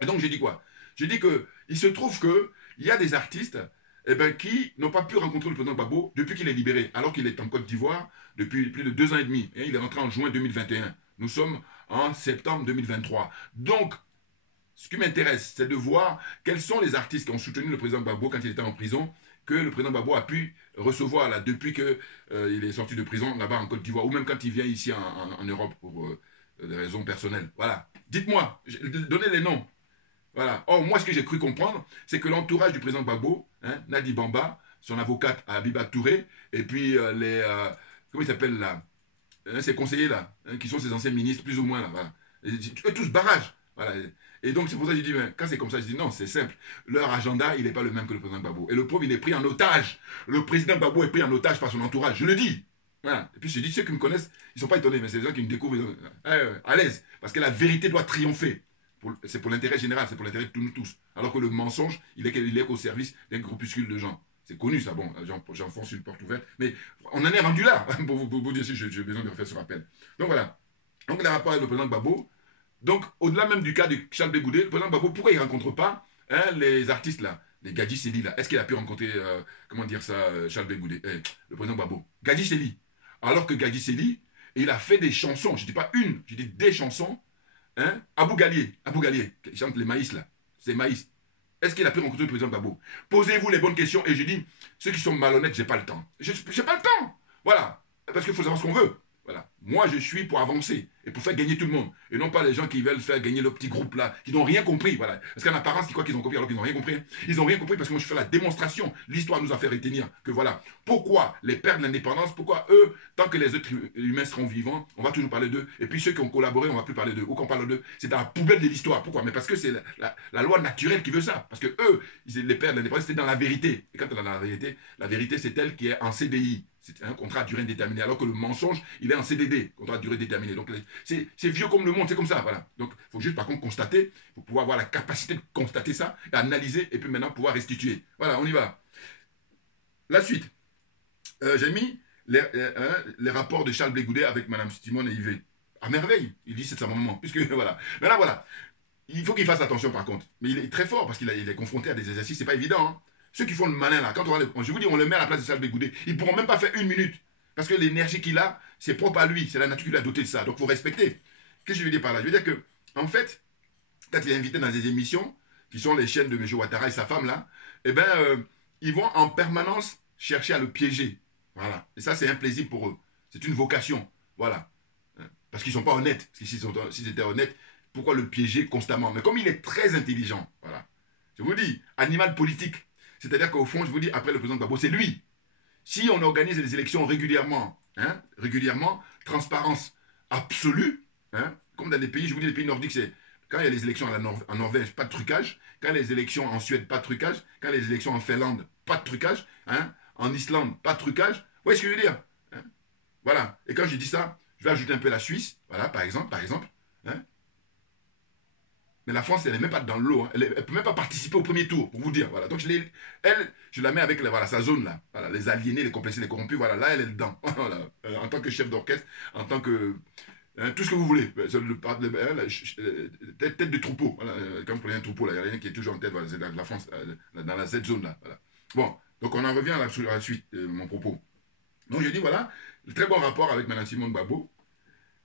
Et donc, j'ai dit quoi? J'ai dit qu'il se trouve qu'il y a des artistes eh ben, qui n'ont pas pu rencontrer le président Gbagbo depuis qu'il est libéré, alors qu'il est en Côte d'Ivoire depuis plus de 2 ans et demi. Et il est rentré en juin 2021. Nous sommes en septembre 2023. Donc, ce qui m'intéresse, c'est de voir quels sont les artistes qui ont soutenu le président Gbagbo quand il était en prison, que le président Gbagbo a pu recevoir là, depuis qu'il est sorti de prison là-bas en Côte d'Ivoire, ou même quand il vient ici en Europe pour des raisons personnelles. Voilà. Dites-moi, donnez les noms. Voilà. Or, moi, ce que j'ai cru comprendre, c'est que l'entourage du président Gbagbo, hein, Nadi Bamba, son avocate Abiba Touré, et puis comment ils s'appellent là, hein, ses conseillers là, hein, qui sont ses anciens ministres, plus ou moins là, voilà. Et tous barrage. Voilà. Et donc, c'est pour ça que je dis, ben, quand c'est comme ça, je dis non, c'est simple. Leur agenda, il n'est pas le même que le président Gbagbo. Et le pauvre, il est pris en otage. Le président Gbagbo est pris en otage par son entourage. Je le dis. Voilà. Et puis, je dis, ceux qui me connaissent, ils ne sont pas étonnés, mais c'est les gens qui me découvrent à l'aise. Parce que la vérité doit triompher. C'est pour l'intérêt général, c'est pour l'intérêt de nous tous. Alors que le mensonge, il est qu'au service d'un groupuscule de gens. C'est connu ça, bon, j'enfonce une porte ouverte. Mais on en est rendu là, pour vous dire si j'ai besoin de refaire ce rappel. Donc voilà. Donc, le rapport avec le président Gbagbo. Donc, au-delà même du cas de Charles Blé Goudé, le président Gbagbo, pourquoi il ne rencontre pas hein, les artistes là, les Gadji Seli là? Est-ce qu'il a pu rencontrer, comment dire ça, Charles Blé Goudé, le président Gbagbo? Gadji Seli. Alors que Gadji Seli, Et il a fait des chansons, je ne dis pas une, je dis des chansons. Hein? Abou Galié, qui chante les maïs là, c'est maïs. Est-ce qu'il a pu rencontrer le président Gbagbo? Posez-vous les bonnes questions et je dis, ceux qui sont malhonnêtes, j'ai pas le temps. J'ai pas le temps. Voilà. Parce qu'il faut savoir ce qu'on veut. Voilà. Moi, je suis pour avancer et pour faire gagner tout le monde. Et non pas les gens qui veulent faire gagner le petit groupe là, qui n'ont rien compris. Voilà. Parce qu'en apparence, ils croient qu'ils ont compris alors qu'ils n'ont rien compris. Ils n'ont rien compris parce que moi, je fais la démonstration. L'histoire nous a fait retenir que voilà. Pourquoi les pères de l'indépendance, pourquoi eux, tant que les êtres humains seront vivants, on va toujours parler d'eux. Et puis ceux qui ont collaboré, on ne va plus parler d'eux. Ou qu'on parle d'eux, c'est dans la poubelle de l'histoire. Pourquoi? Mais parce que c'est la loi naturelle qui veut ça. Parce que eux, les pères de l'indépendance, c'était dans la vérité. Et quand on est dans la vérité, c'est elle qui est en CDI. C'est un contrat à durée indéterminée, alors que le mensonge, il est en CDD, contrat à durée déterminée. Donc, c'est vieux comme le monde, c'est comme ça, voilà. Donc, il faut juste, par contre, constater, il faut pouvoir avoir la capacité de constater ça, analyser, et puis maintenant, pouvoir restituer. Voilà, on y va. La suite. J'ai mis les rapports de Charles Blé Goudet avec Mme Simone et Yves. À merveille, il dit c'est sa maman, puisque, voilà. Mais là, voilà. Il faut qu'il fasse attention, par contre. Mais il est très fort, parce qu'il est confronté à des exercices, c'est pas évident, hein. Ceux qui font le malin là, quand je vous dis, on le met à la place de Charles Blé Goudet, ils ne pourront même pas faire une minute. Parce que l'énergie qu'il a, c'est propre à lui, c'est la nature qui l'a doté de ça. Donc il faut respecter. Qu'est-ce que je veux dire par là? Je veux dire que, en fait, quand il est invité dans des émissions, qui sont les chaînes de M. Ouattara et sa femme là, eh bien, ils vont en permanence chercher à le piéger. Voilà. Et ça, c'est un plaisir pour eux. C'est une vocation. Voilà. Parce qu'ils ne sont pas honnêtes. Parce que s'ils étaient honnêtes, pourquoi le piéger constamment? Mais comme il est très intelligent, voilà. Je vous dis, animal politique. C'est-à-dire qu'au fond, je vous dis, après le président Gbagbo, c'est lui. Si on organise les élections régulièrement, transparence absolue, comme dans les pays, je vous dis, les pays nordiques, c'est quand il y a les élections en Norvège, pas de trucage. Quand les élections en Suède, pas de trucage. Quand les élections en Finlande, pas de trucage. En Islande, pas de trucage. Vous voyez ce que je veux dire? Voilà. Et quand je dis ça, je vais ajouter un peu la Suisse, voilà, par exemple. Mais la France, elle n'est même pas dans l'eau. Hein. Elle ne peut même pas participer au premier tour, pour vous dire. Voilà. Donc, je la mets avec voilà, sa zone là. Voilà, les aliénés, les complexés, les corrompus. Voilà, là, elle est dedans. Voilà. En tant que chef d'orchestre, en tant que... tout ce que vous voulez. Tête de troupeau. Voilà. Quand vous prenez un troupeau, là, il y a rien qui est toujours en tête. Voilà, c'est la France, dans cette zone là. Voilà. Bon, donc on en revient à la suite, mon propos. Donc, je dis, voilà, le très bon rapport avec Mme Simone Gbagbo.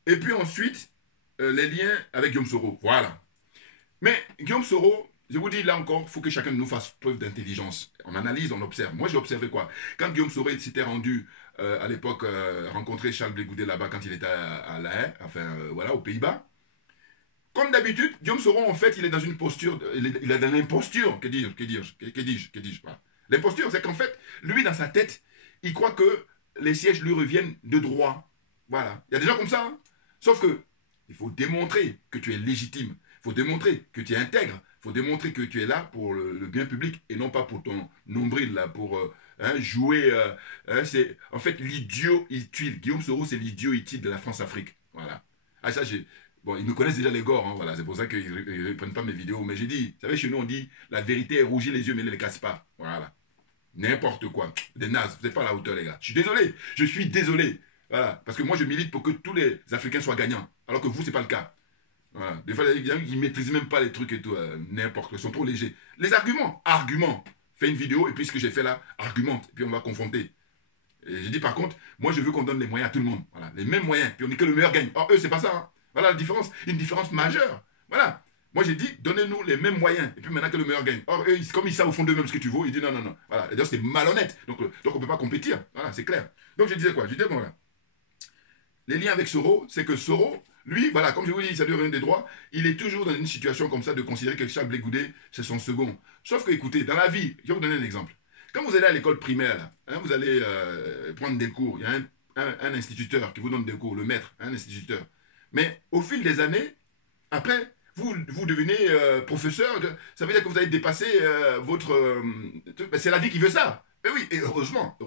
Et puis ensuite, les liens avec Guillaume Soro. Voilà. Mais Guillaume Soro, je vous dis là encore, il faut que chacun de nous fasse preuve d'intelligence. On analyse, on observe. Moi, j'ai observé quoi? Quand Guillaume Soro s'était rendu, à l'époque, rencontrer Charles Blé Goudet là-bas quand il était à La Haye, enfin, voilà, aux Pays-Bas. Comme d'habitude, Guillaume Soro, en fait, il est dans une posture, il est dans l'imposture, que dis-je, voilà. L'imposture, c'est qu'en fait, lui, dans sa tête, il croit que les sièges lui reviennent de droit. Voilà. Il y a des gens comme ça, hein? Sauf que, il faut démontrer que tu es légitime. Il faut démontrer que tu es intègre. Il faut démontrer que tu es là pour le bien public et non pas pour ton nombril, là, pour jouer. C'est en fait l'idiot utile. Guillaume Soro, c'est l'idiot utile de la France-Afrique. Voilà. Ah, ça, bon, ils me connaissent déjà les gores. Hein, voilà. C'est pour ça qu'ils ne prennent pas mes vidéos. Mais j'ai dit, vous savez, chez nous, on dit la vérité est rougir les yeux, mais ne les casse pas. Voilà. N'importe quoi. Des nazes. Vous n'êtes pas à la hauteur, les gars. Je suis désolé. Je suis désolé. Voilà. Parce que moi, je milite pour que tous les Africains soient gagnants. Alors que vous, ce n'est pas le cas. Voilà. Des fois, il y a des gens qui ne maîtrisent même pas les trucs et tout, n'importe quoi, ils sont trop légers. Les arguments, fais une vidéo et puis ce que j'ai fait là, argumente, et puis on va confronter. Et j'ai dit par contre, moi je veux qu'on donne les moyens à tout le monde, voilà, les mêmes moyens, puis on dit que le meilleur gagne. Or eux, c'est pas ça, hein. Voilà la différence, une différence majeure. Voilà. Moi j'ai dit, donnez-nous les mêmes moyens, et puis maintenant que le meilleur gagne. Or eux, comme ils savent au fond d'eux-mêmes ce que tu vaux, ils disent non. Voilà. Et d'ailleurs, c'est malhonnête, donc on ne peut pas compétir, voilà, c'est clair. Donc je disais quoi? Je disais bon, voilà. Les liens avec Soro, c'est que Soro, lui, voilà, comme je vous dis, ça lui revient des droits, il est toujours dans une situation comme ça de considérer que Charles Blé Goudet, c'est son second. Sauf que, écoutez, dans la vie, je vais vous donner un exemple. Quand vous allez à l'école primaire, là, vous allez prendre des cours, il y a un instituteur qui vous donne des cours, le maître, un instituteur. Mais au fil des années, après, vous devenez professeur, ça veut dire que vous allez dépasser votre... c'est la vie qui veut ça. Mais oui, et heureusement.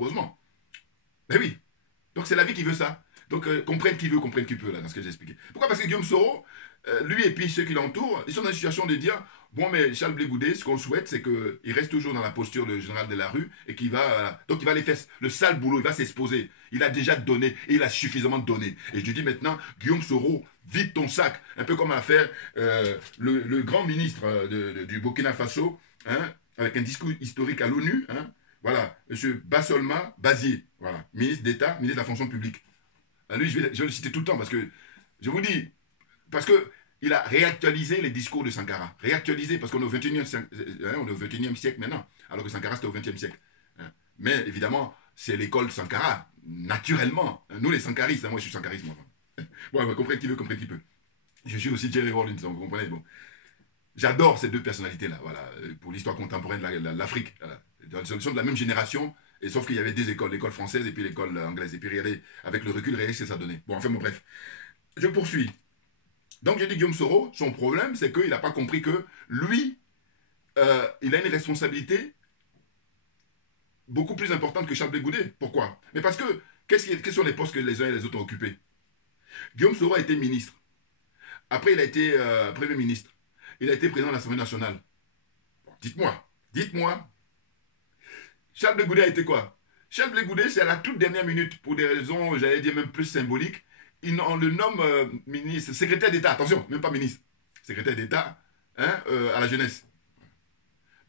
Mais oui, donc c'est la vie qui veut ça. Donc, comprenne qui veut, comprenne qui peut, là, dans ce que j'ai expliqué. Pourquoi? Parce que Guillaume Soro, lui et puis ceux qui l'entourent, ils sont dans une situation de dire, bon, mais Charles Blé Goudet, ce qu'on souhaite, c'est qu'il reste toujours dans la posture de général de la rue et qu'il va, donc il va aller faire le sale boulot, il va s'exposer. Il a déjà donné et il a suffisamment donné. Et je dis maintenant, Guillaume Soro, vide ton sac, un peu comme a fait le grand ministre du Burkina Faso, avec un discours historique à l'ONU, voilà, M. Bassolma Bazier, voilà, ministre d'État, ministre de la fonction publique. Lui, je vais le citer tout le temps parce que, je vous dis, parce que il a réactualisé les discours de Sankara. Réactualisé, parce qu'on est au 21e siècle maintenant, alors que Sankara c'était au 20e siècle. Mais évidemment, c'est l'école Sankara, naturellement. Nous, les sankaristes, moi je suis sankariste, moi. Bon, on va comprendre qui veut, comprendre qui peut. Je suis aussi Jerry Rawlins, vous comprenez, bon. J'adore ces deux personnalités-là, voilà, pour l'histoire contemporaine de l'Afrique. Voilà. Ils sont de la même génération, et sauf qu'il y avait deux écoles, l'école française et puis l'école anglaise. Et puis regardez, avec le recul, regardez ce que ça donnait. Bon, enfin, bon, bref. Je poursuis. Donc, j'ai dit Guillaume Soro, son problème, c'est qu'il n'a pas compris que lui, il a une responsabilité beaucoup plus importante que Charles Blé Goudet. Pourquoi? Mais parce que, quels sont les postes que les uns et les autres ont occupés? Guillaume Soro a été ministre. Après, il a été Premier ministre. Il a été président de l'Assemblée nationale. Bon, dites-moi. Charles Blé Goudet a été quoi? Charles Blé Goudet, c'est à la toute dernière minute, pour des raisons, j'allais dire même plus symboliques, on le nomme ministre, secrétaire d'État, attention, même pas ministre, secrétaire d'État hein, à la jeunesse.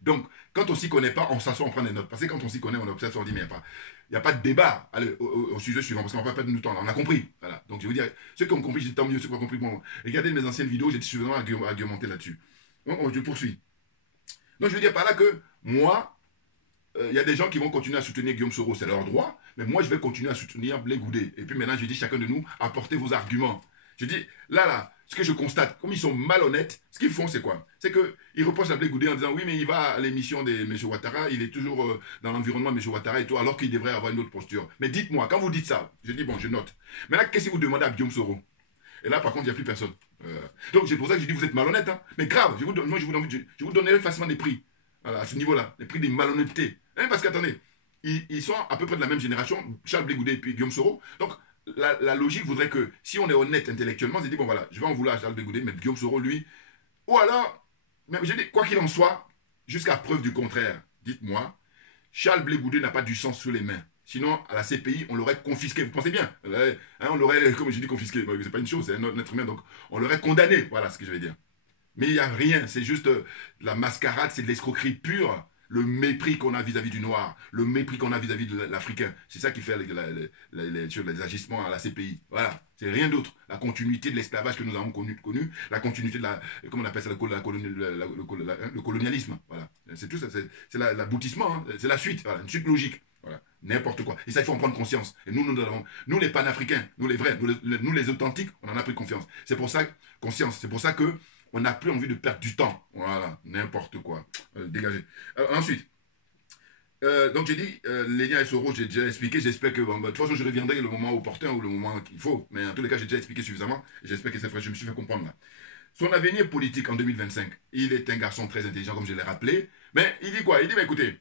Donc, quand on ne s'y connaît pas, on s'assoit, on prend des notes. Parce que quand on s'y connaît, on observe, on dit, mais il n'y a pas de débat. Allez, au sujet suivant, parce qu'on ne va pas perdre de temps. On a compris. Voilà. Donc, je veux dire, ceux qui ont compris, j'ai tant mieux. Ceux qui n'ont pas compris, bon, regardez mes anciennes vidéos, j'ai suffisamment argumenté là-dessus. Donc, je poursuis. Donc, je veux dire par là que moi, il y a des gens qui vont continuer à soutenir Guillaume Soro, c'est leur droit, mais moi, je vais continuer à soutenir Blé Goudet. Et puis maintenant, je dis chacun de nous, apportez vos arguments. Je dis, là, ce que je constate, comme ils sont malhonnêtes, ce qu'ils font, c'est quoi? C'est qu'ils reprochent à Blé Goudet en disant, oui, mais il va à l'émission de M. Ouattara, il est toujours dans l'environnement de M. Ouattara et tout, alors qu'il devrait avoir une autre posture. Mais dites-moi, quand vous dites ça, je dis, bon, je note. Maintenant, qu'est-ce que vous demandez à Guillaume Soro? Et là, par contre, il n'y a plus personne. Donc, c'est pour ça que je dis, vous êtes malhonnête. Hein. Mais grave, je vous donnerai facilement des prix. Voilà, à ce niveau-là, les prix des malhonnêtetés. Hein, parce qu'attendez, ils sont à peu près de la même génération, Charles Blé Goudet et puis Guillaume Soro. Donc, la logique voudrait que, si on est honnête intellectuellement, c'est dit, bon voilà, je vais en vouloir à Charles Blé Goudet, mais Guillaume Soro, lui, ou alors, mais je dis, quoi qu'il en soit, jusqu'à preuve du contraire, dites-moi, Charles Blé Goudet n'a pas du sang sous les mains. Sinon, à la CPI, on l'aurait confisqué. Vous pensez bien hein, on l'aurait, comme je dis, confisqué. C'est pas une chose, c'est un être humain, donc on l'aurait condamné. Voilà ce que je vais dire. Mais il n'y a rien, c'est juste de la mascarade, c'est de l'escroquerie pure. Le mépris qu'on a vis-à-vis du noir, le mépris qu'on a vis-à-vis de l'Africain. C'est ça qui fait les agissements à la CPI. Voilà, c'est rien d'autre. La continuité de l'esclavage que nous avons connu, la continuité de comment on appelle ça, le colonialisme. Voilà, c'est tout ça, c'est l'aboutissement, hein. C'est la suite, voilà, une suite logique. Voilà, n'importe quoi. Et ça, il faut en prendre conscience. Et nous les panafricains, nous les vrais, nous les authentiques, on en a pris confiance. C'est pour ça que on n'a plus envie de perdre du temps. Voilà, n'importe quoi. Dégagez. Alors, ensuite, donc j'ai dit, Lénia et Soro, j'ai déjà expliqué. J'espère que, de toute façon, je reviendrai le moment opportun ou le moment qu'il faut. Mais en tous les cas, j'ai déjà expliqué suffisamment. J'espère que cette fois, je me suis fait comprendre là. Son avenir politique en 2025, il est un garçon très intelligent, comme je l'ai rappelé. Mais il dit quoi? Il dit, mais écoutez,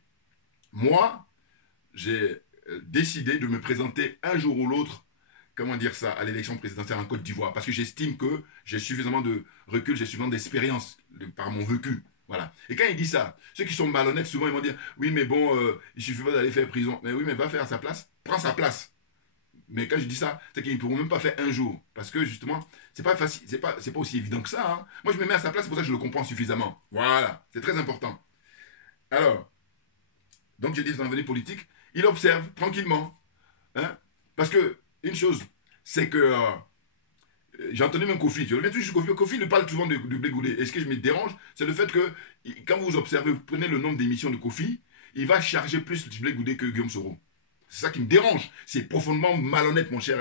moi, j'ai décidé de me présenter un jour ou l'autre, comment dire ça, à l'élection présidentielle en Côte d'Ivoire, parce que j'estime que j'ai suffisamment de recul, j'ai suffisamment d'expérience par mon vécu. Voilà. Et quand il dit ça, ceux qui sont malhonnêtes, souvent, ils vont dire, oui, mais bon, il suffit pas d'aller faire prison. Mais oui, mais va faire à sa place, prends sa place. Mais quand je dis ça, c'est qu'ils ne pourront même pas faire un jour. Parce que justement, c'est pas facile, c'est pas aussi évident que ça. Hein. Moi, je me mets à sa place, c'est pour ça que je le comprends suffisamment. Voilà, c'est très important. Alors, donc je dis dans l'avenir politique, il observe tranquillement. Hein, parce que, une chose, c'est que j'ai entendu même Kofi, je reviens toujours sur Kofi, il parle souvent de Blé Goudet. Et ce que je me dérange, c'est le fait que, quand vous observez, vous prenez le nombre d'émissions de Kofi, il va charger plus Blé Goudet que Guillaume Soro. C'est ça qui me dérange. C'est profondément malhonnête, mon cher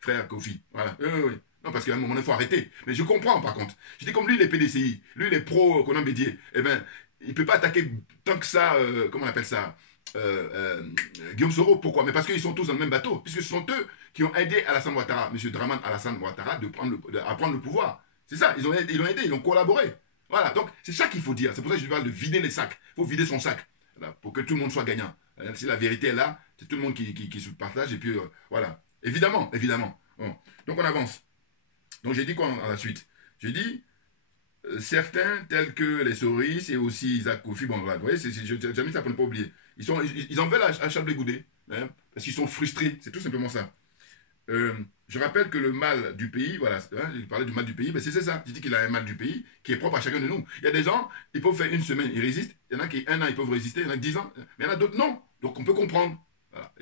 frère Kofi. Voilà. Oui. Non, parce qu'à un moment donné, il faut arrêter. Mais je comprends, par contre. Je dis, comme lui, il est PDCI, lui, il est pro Conan Bédier, eh bien, il ne peut pas attaquer tant que ça, comment on appelle ça, Guillaume Soro. Pourquoi? Mais parce qu'ils sont tous dans le même bateau. Puisque ce sont eux qui ont aidé Alassane Ouattara, M. Draman Alassane Ouattara, à prendre le pouvoir. C'est ça, ils l'ont aidé, ils ont collaboré. Voilà, donc c'est ça qu'il faut dire. C'est pour ça que je parle de vider les sacs. Il faut vider son sac, voilà, pour que tout le monde soit gagnant. Si la vérité est là, c'est tout le monde qui se partage. Et puis, voilà. Évidemment. Bon. Donc, on avance. Donc, j'ai dit quoi à la suite? J'ai dit, certains, tels que les Soris et aussi Isaac Kofi, bon, voilà, vous voyez, j'ai mis ça pour ne pas oublier. Ils en veulent à Charles Blé Goudet, hein, parce qu'ils sont frustrés. C'est tout simplement ça. Je rappelle que le mal du pays, voilà, hein, il parlait du mal du pays, mais c'est ça. Je dis qu'il a un mal du pays qui est propre à chacun de nous. Il y a des gens, ils peuvent faire une semaine, ils résistent. Il y en a qui, 1 an, ils peuvent résister. Il y en a 10 ans. Mais il y en a d'autres, non. Donc on peut comprendre. Voilà.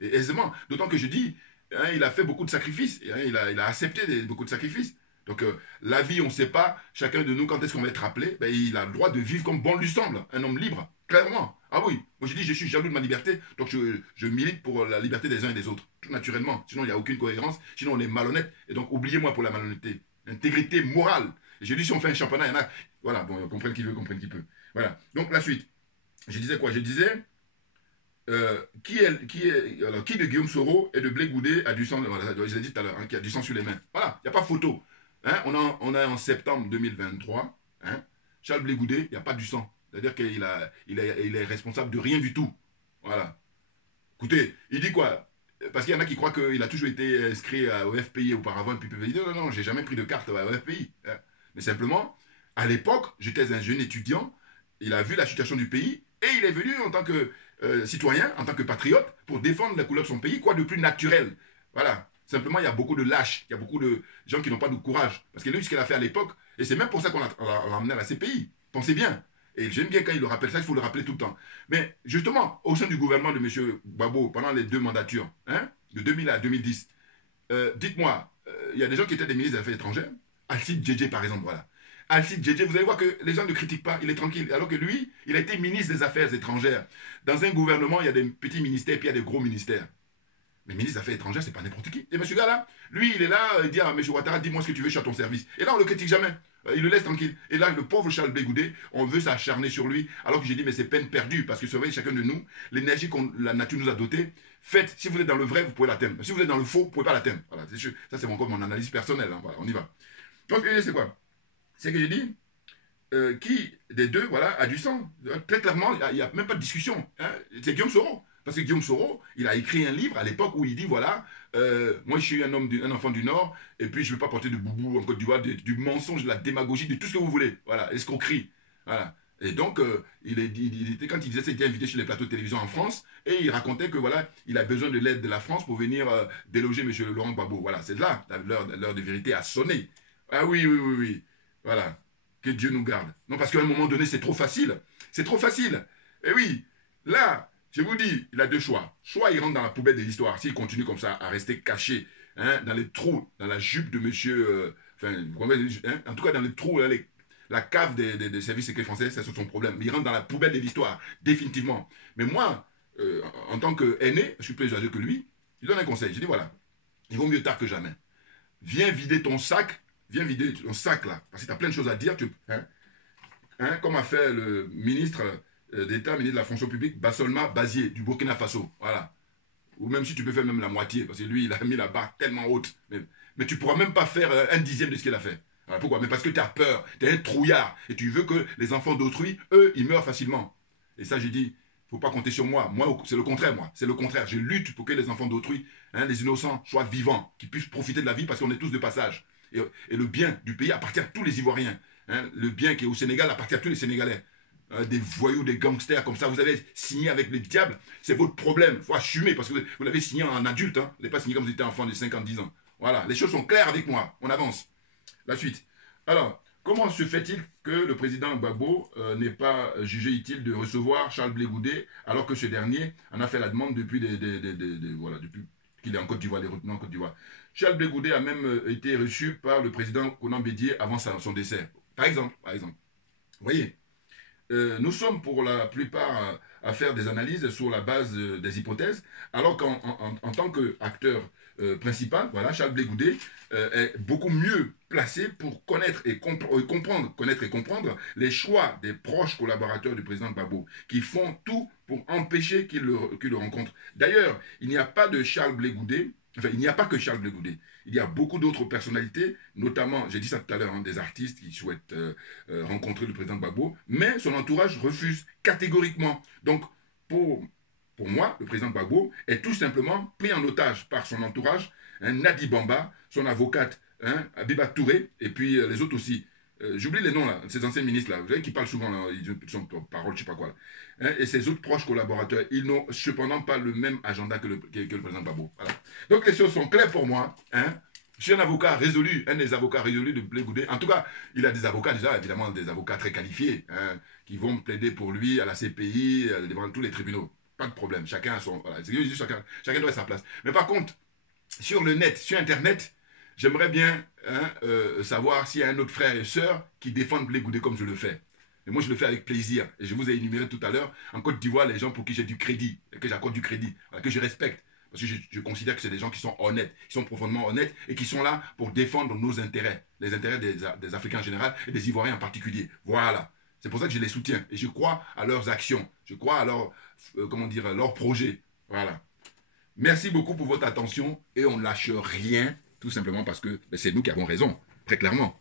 Et aisément. D'autant que je dis, hein, il a fait beaucoup de sacrifices. Hein, il a accepté beaucoup de sacrifices. Donc, la vie, on ne sait pas, chacun de nous, quand est-ce qu'on va être appelé, ben, il a le droit de vivre comme bon lui semble, un homme libre, clairement. Ah oui, moi j'ai dit, je suis jaloux de ma liberté, donc je milite pour la liberté des uns et des autres, tout naturellement. Sinon, il n'y a aucune cohérence, sinon on est malhonnête, et donc oubliez-moi pour la malhonnêteté. Intégrité morale. Et j'ai dit, si on fait un championnat, il y en a, voilà, bon, comprenne qui veut, comprenne qui peut. Voilà, donc la suite. Je disais quoi? Je disais, qui de Guillaume Soro et de Blé Goudé a du sang, voilà, je l'ai dit tout à l'heure, hein, qui a du sang sur les mains. Voilà, il n'y a pas photo. Hein, on est en septembre 2023. Hein, Charles Blé Goudé, il n'y a pas du sang. C'est-à-dire qu'il il est responsable de rien du tout. Voilà. Écoutez, il dit quoi? Parce qu'il y en a qui croient qu'il a toujours été inscrit au FPI auparavant, et puis il dit non, non, j'ai jamais pris de carte au FPI. Hein. Mais simplement, à l'époque, j'étais un jeune étudiant, il a vu la situation du pays, et il est venu en tant que citoyen, en tant que patriote, pour défendre la couleur de son pays, quoi de plus naturel. Voilà. Simplement, il y a beaucoup de lâches, il y a beaucoup de gens qui n'ont pas de courage. Parce que lui, ce qu'il a fait à l'époque, et c'est même pour ça qu'on l'a emmené à la CPI. Pensez bien. Et j'aime bien quand il le rappelle ça, il faut le rappeler tout le temps. Mais justement, au sein du gouvernement de M. Gbagbo, pendant les 2 mandatures, hein, de 2000 à 2010, dites-moi, il y a des gens qui étaient des ministres des Affaires étrangères, Alcide Djedje par exemple, voilà. Alcide Djedje, vous allez voir que les gens ne critiquent pas, il est tranquille. Alors que lui, il a été ministre des Affaires étrangères. Dans un gouvernement, il y a des petits ministères et puis il y a des gros ministères. Mais ministre des Affaires étrangères, c'est pas n'importe qui. Et M. Gala, lui, il est là, il dit à M. Ouattara, dis-moi ce que tu veux, je suis à ton service. Et là, on le critique jamais. Il le laisse tranquille. Et là, le pauvre Charles Blé Goudé, on veut s'acharner sur lui. Alors que j'ai dit, mais c'est peine perdue. Parce que surveillez chacun de nous, l'énergie que la nature nous a dotée, faites, si vous êtes dans le vrai, vous pouvez l'atteindre. Si vous êtes dans le faux, vous ne pouvez pas l'atteindre. Voilà, ça, c'est encore mon analyse personnelle. Hein. Voilà, on y va. Donc, c'est quoi? C'est que j'ai dit, qui des deux, voilà, a du sang. Très clairement, il n'y a même pas de discussion. Hein. C'est Guillaume Soro. Parce que Guillaume Soro, il a écrit un livre à l'époque où il dit, voilà, moi je suis un enfant du Nord, et puis je ne veux pas porter de boubou en Côte d'Ivoire, du mensonge, de la démagogie, de tout ce que vous voulez. Voilà, escroquerie. Voilà. Et donc, il était, quand il disait ça, il était invité sur les plateaux de télévision en France, et il racontait que voilà, il a besoin de l'aide de la France pour venir déloger M. Laurent Gbagbo. Voilà, c'est là, l'heure de vérité a sonné. Ah oui, oui, oui, oui. Voilà. Que Dieu nous garde. Non, parce qu'à un moment donné, c'est trop facile. C'est trop facile. Et oui, là, je vous dis, il a 2 choix. Soit il rentre dans la poubelle de l'histoire, s'il continue comme ça, à rester caché, hein, dans les trous, dans la jupe de monsieur... en tout cas, dans les trous, hein, la cave des services secrets français, c'est son problème. Mais il rentre dans la poubelle de l'histoire, définitivement. Mais moi, en tant qu'aîné, je suis plus âgé que lui, je donne un conseil. Je dis, voilà, il vaut mieux tard que jamais. Viens vider ton sac, là, parce que tu as plein de choses à dire. Comme a fait le ministre d'État, ministre de la fonction publique, Bassolma Bazier, du Burkina Faso. Voilà. Ou même si tu peux faire même la moitié, parce que lui, il a mis la barre tellement haute. Mais tu ne pourras même pas faire 1/10 de ce qu'il a fait. Alors, pourquoi? Mais parce que tu as peur, tu es un trouillard, et tu veux que les enfants d'autrui, eux, ils meurent facilement. Et ça, j'ai dit, il ne faut pas compter sur moi. Moi, c'est le contraire, moi. C'est le contraire. Je lutte pour que les enfants d'autrui, hein, les innocents, soient vivants, qu'ils puissent profiter de la vie, parce qu'on est tous de passage. Et le bien du pays appartient à tous les Ivoiriens. Hein, le bien qui est au Sénégal appartient à tous les Sénégalais. Des voyous, des gangsters comme ça, vous avez signé avec les diables, c'est votre problème. Il faut assumer parce que vous l'avez signé en adulte. Hein. Vous n'avez pas signé comme vous étiez enfant de 50-10 ans. Voilà, les choses sont claires avec moi. On avance. La suite. Alors, comment se fait-il que le président Gbagbo n'ait pas jugé utile de recevoir Charles Blé Goudé alors que ce dernier en a fait la demande depuis, voilà, depuis qu'il est en Côte d'Ivoire, les retenus en Côte d'Ivoire. Charles Blé Goudé a même été reçu par le président Konan Bédié avant son décès. Par exemple. Vous voyez, nous sommes pour la plupart à faire des analyses sur la base des hypothèses, alors qu'en tant qu'acteur principal, voilà, Charles Blé Goudé est beaucoup mieux placé pour connaître et comprendre les choix des proches collaborateurs du président Gbagbo, qui font tout pour empêcher qu'il le rencontre. D'ailleurs, il n'y a pas de Charles Blé Goudé. Enfin, il n'y a pas que Charles Blé Goudé. Il y a beaucoup d'autres personnalités, notamment, j'ai dit ça tout à l'heure, hein, des artistes qui souhaitent rencontrer le président Gbagbo, mais son entourage refuse catégoriquement. Donc, pour moi, le président Gbagbo est tout simplement pris en otage par son entourage, hein, Nadi Bamba, son avocate, hein, Abiba Touré, et puis les autres aussi. J'oublie les noms, là, ces anciens ministres-là, vous savez, qui parlent souvent, là, ils sont parole, je ne sais pas quoi. Là. Hein, et ses autres proches collaborateurs, ils n'ont cependant pas le même agenda que le président Gbagbo. Voilà. Donc les choses sont claires pour moi. Hein. Je suis un avocat résolu, un des avocats résolus de Blé Goudé. En tout cas, il a des avocats déjà, évidemment, des avocats très qualifiés, hein, qui vont plaider pour lui à la CPI, devant tous les tribunaux. Pas de problème, chacun a son... Voilà, chacun doit être à sa place. Mais par contre, sur le net, sur Internet, j'aimerais bien savoir s'il y a un autre frère et sœur qui défendent Blé Goudé comme je le fais. Et moi, je le fais avec plaisir. Et je vous ai énuméré tout à l'heure, en Côte d'Ivoire, les gens pour qui j'ai du crédit, que j'accorde du crédit, que je respecte. Parce que je considère que c'est des gens qui sont honnêtes, qui sont profondément honnêtes et qui sont là pour défendre nos intérêts, les intérêts des Africains en général et des Ivoiriens en particulier. Voilà. C'est pour ça que je les soutiens. Et je crois à leurs actions. Je crois à leurs projets. Voilà. Merci beaucoup pour votre attention et on ne lâche rien, tout simplement parce que c'est nous qui avons raison, très clairement.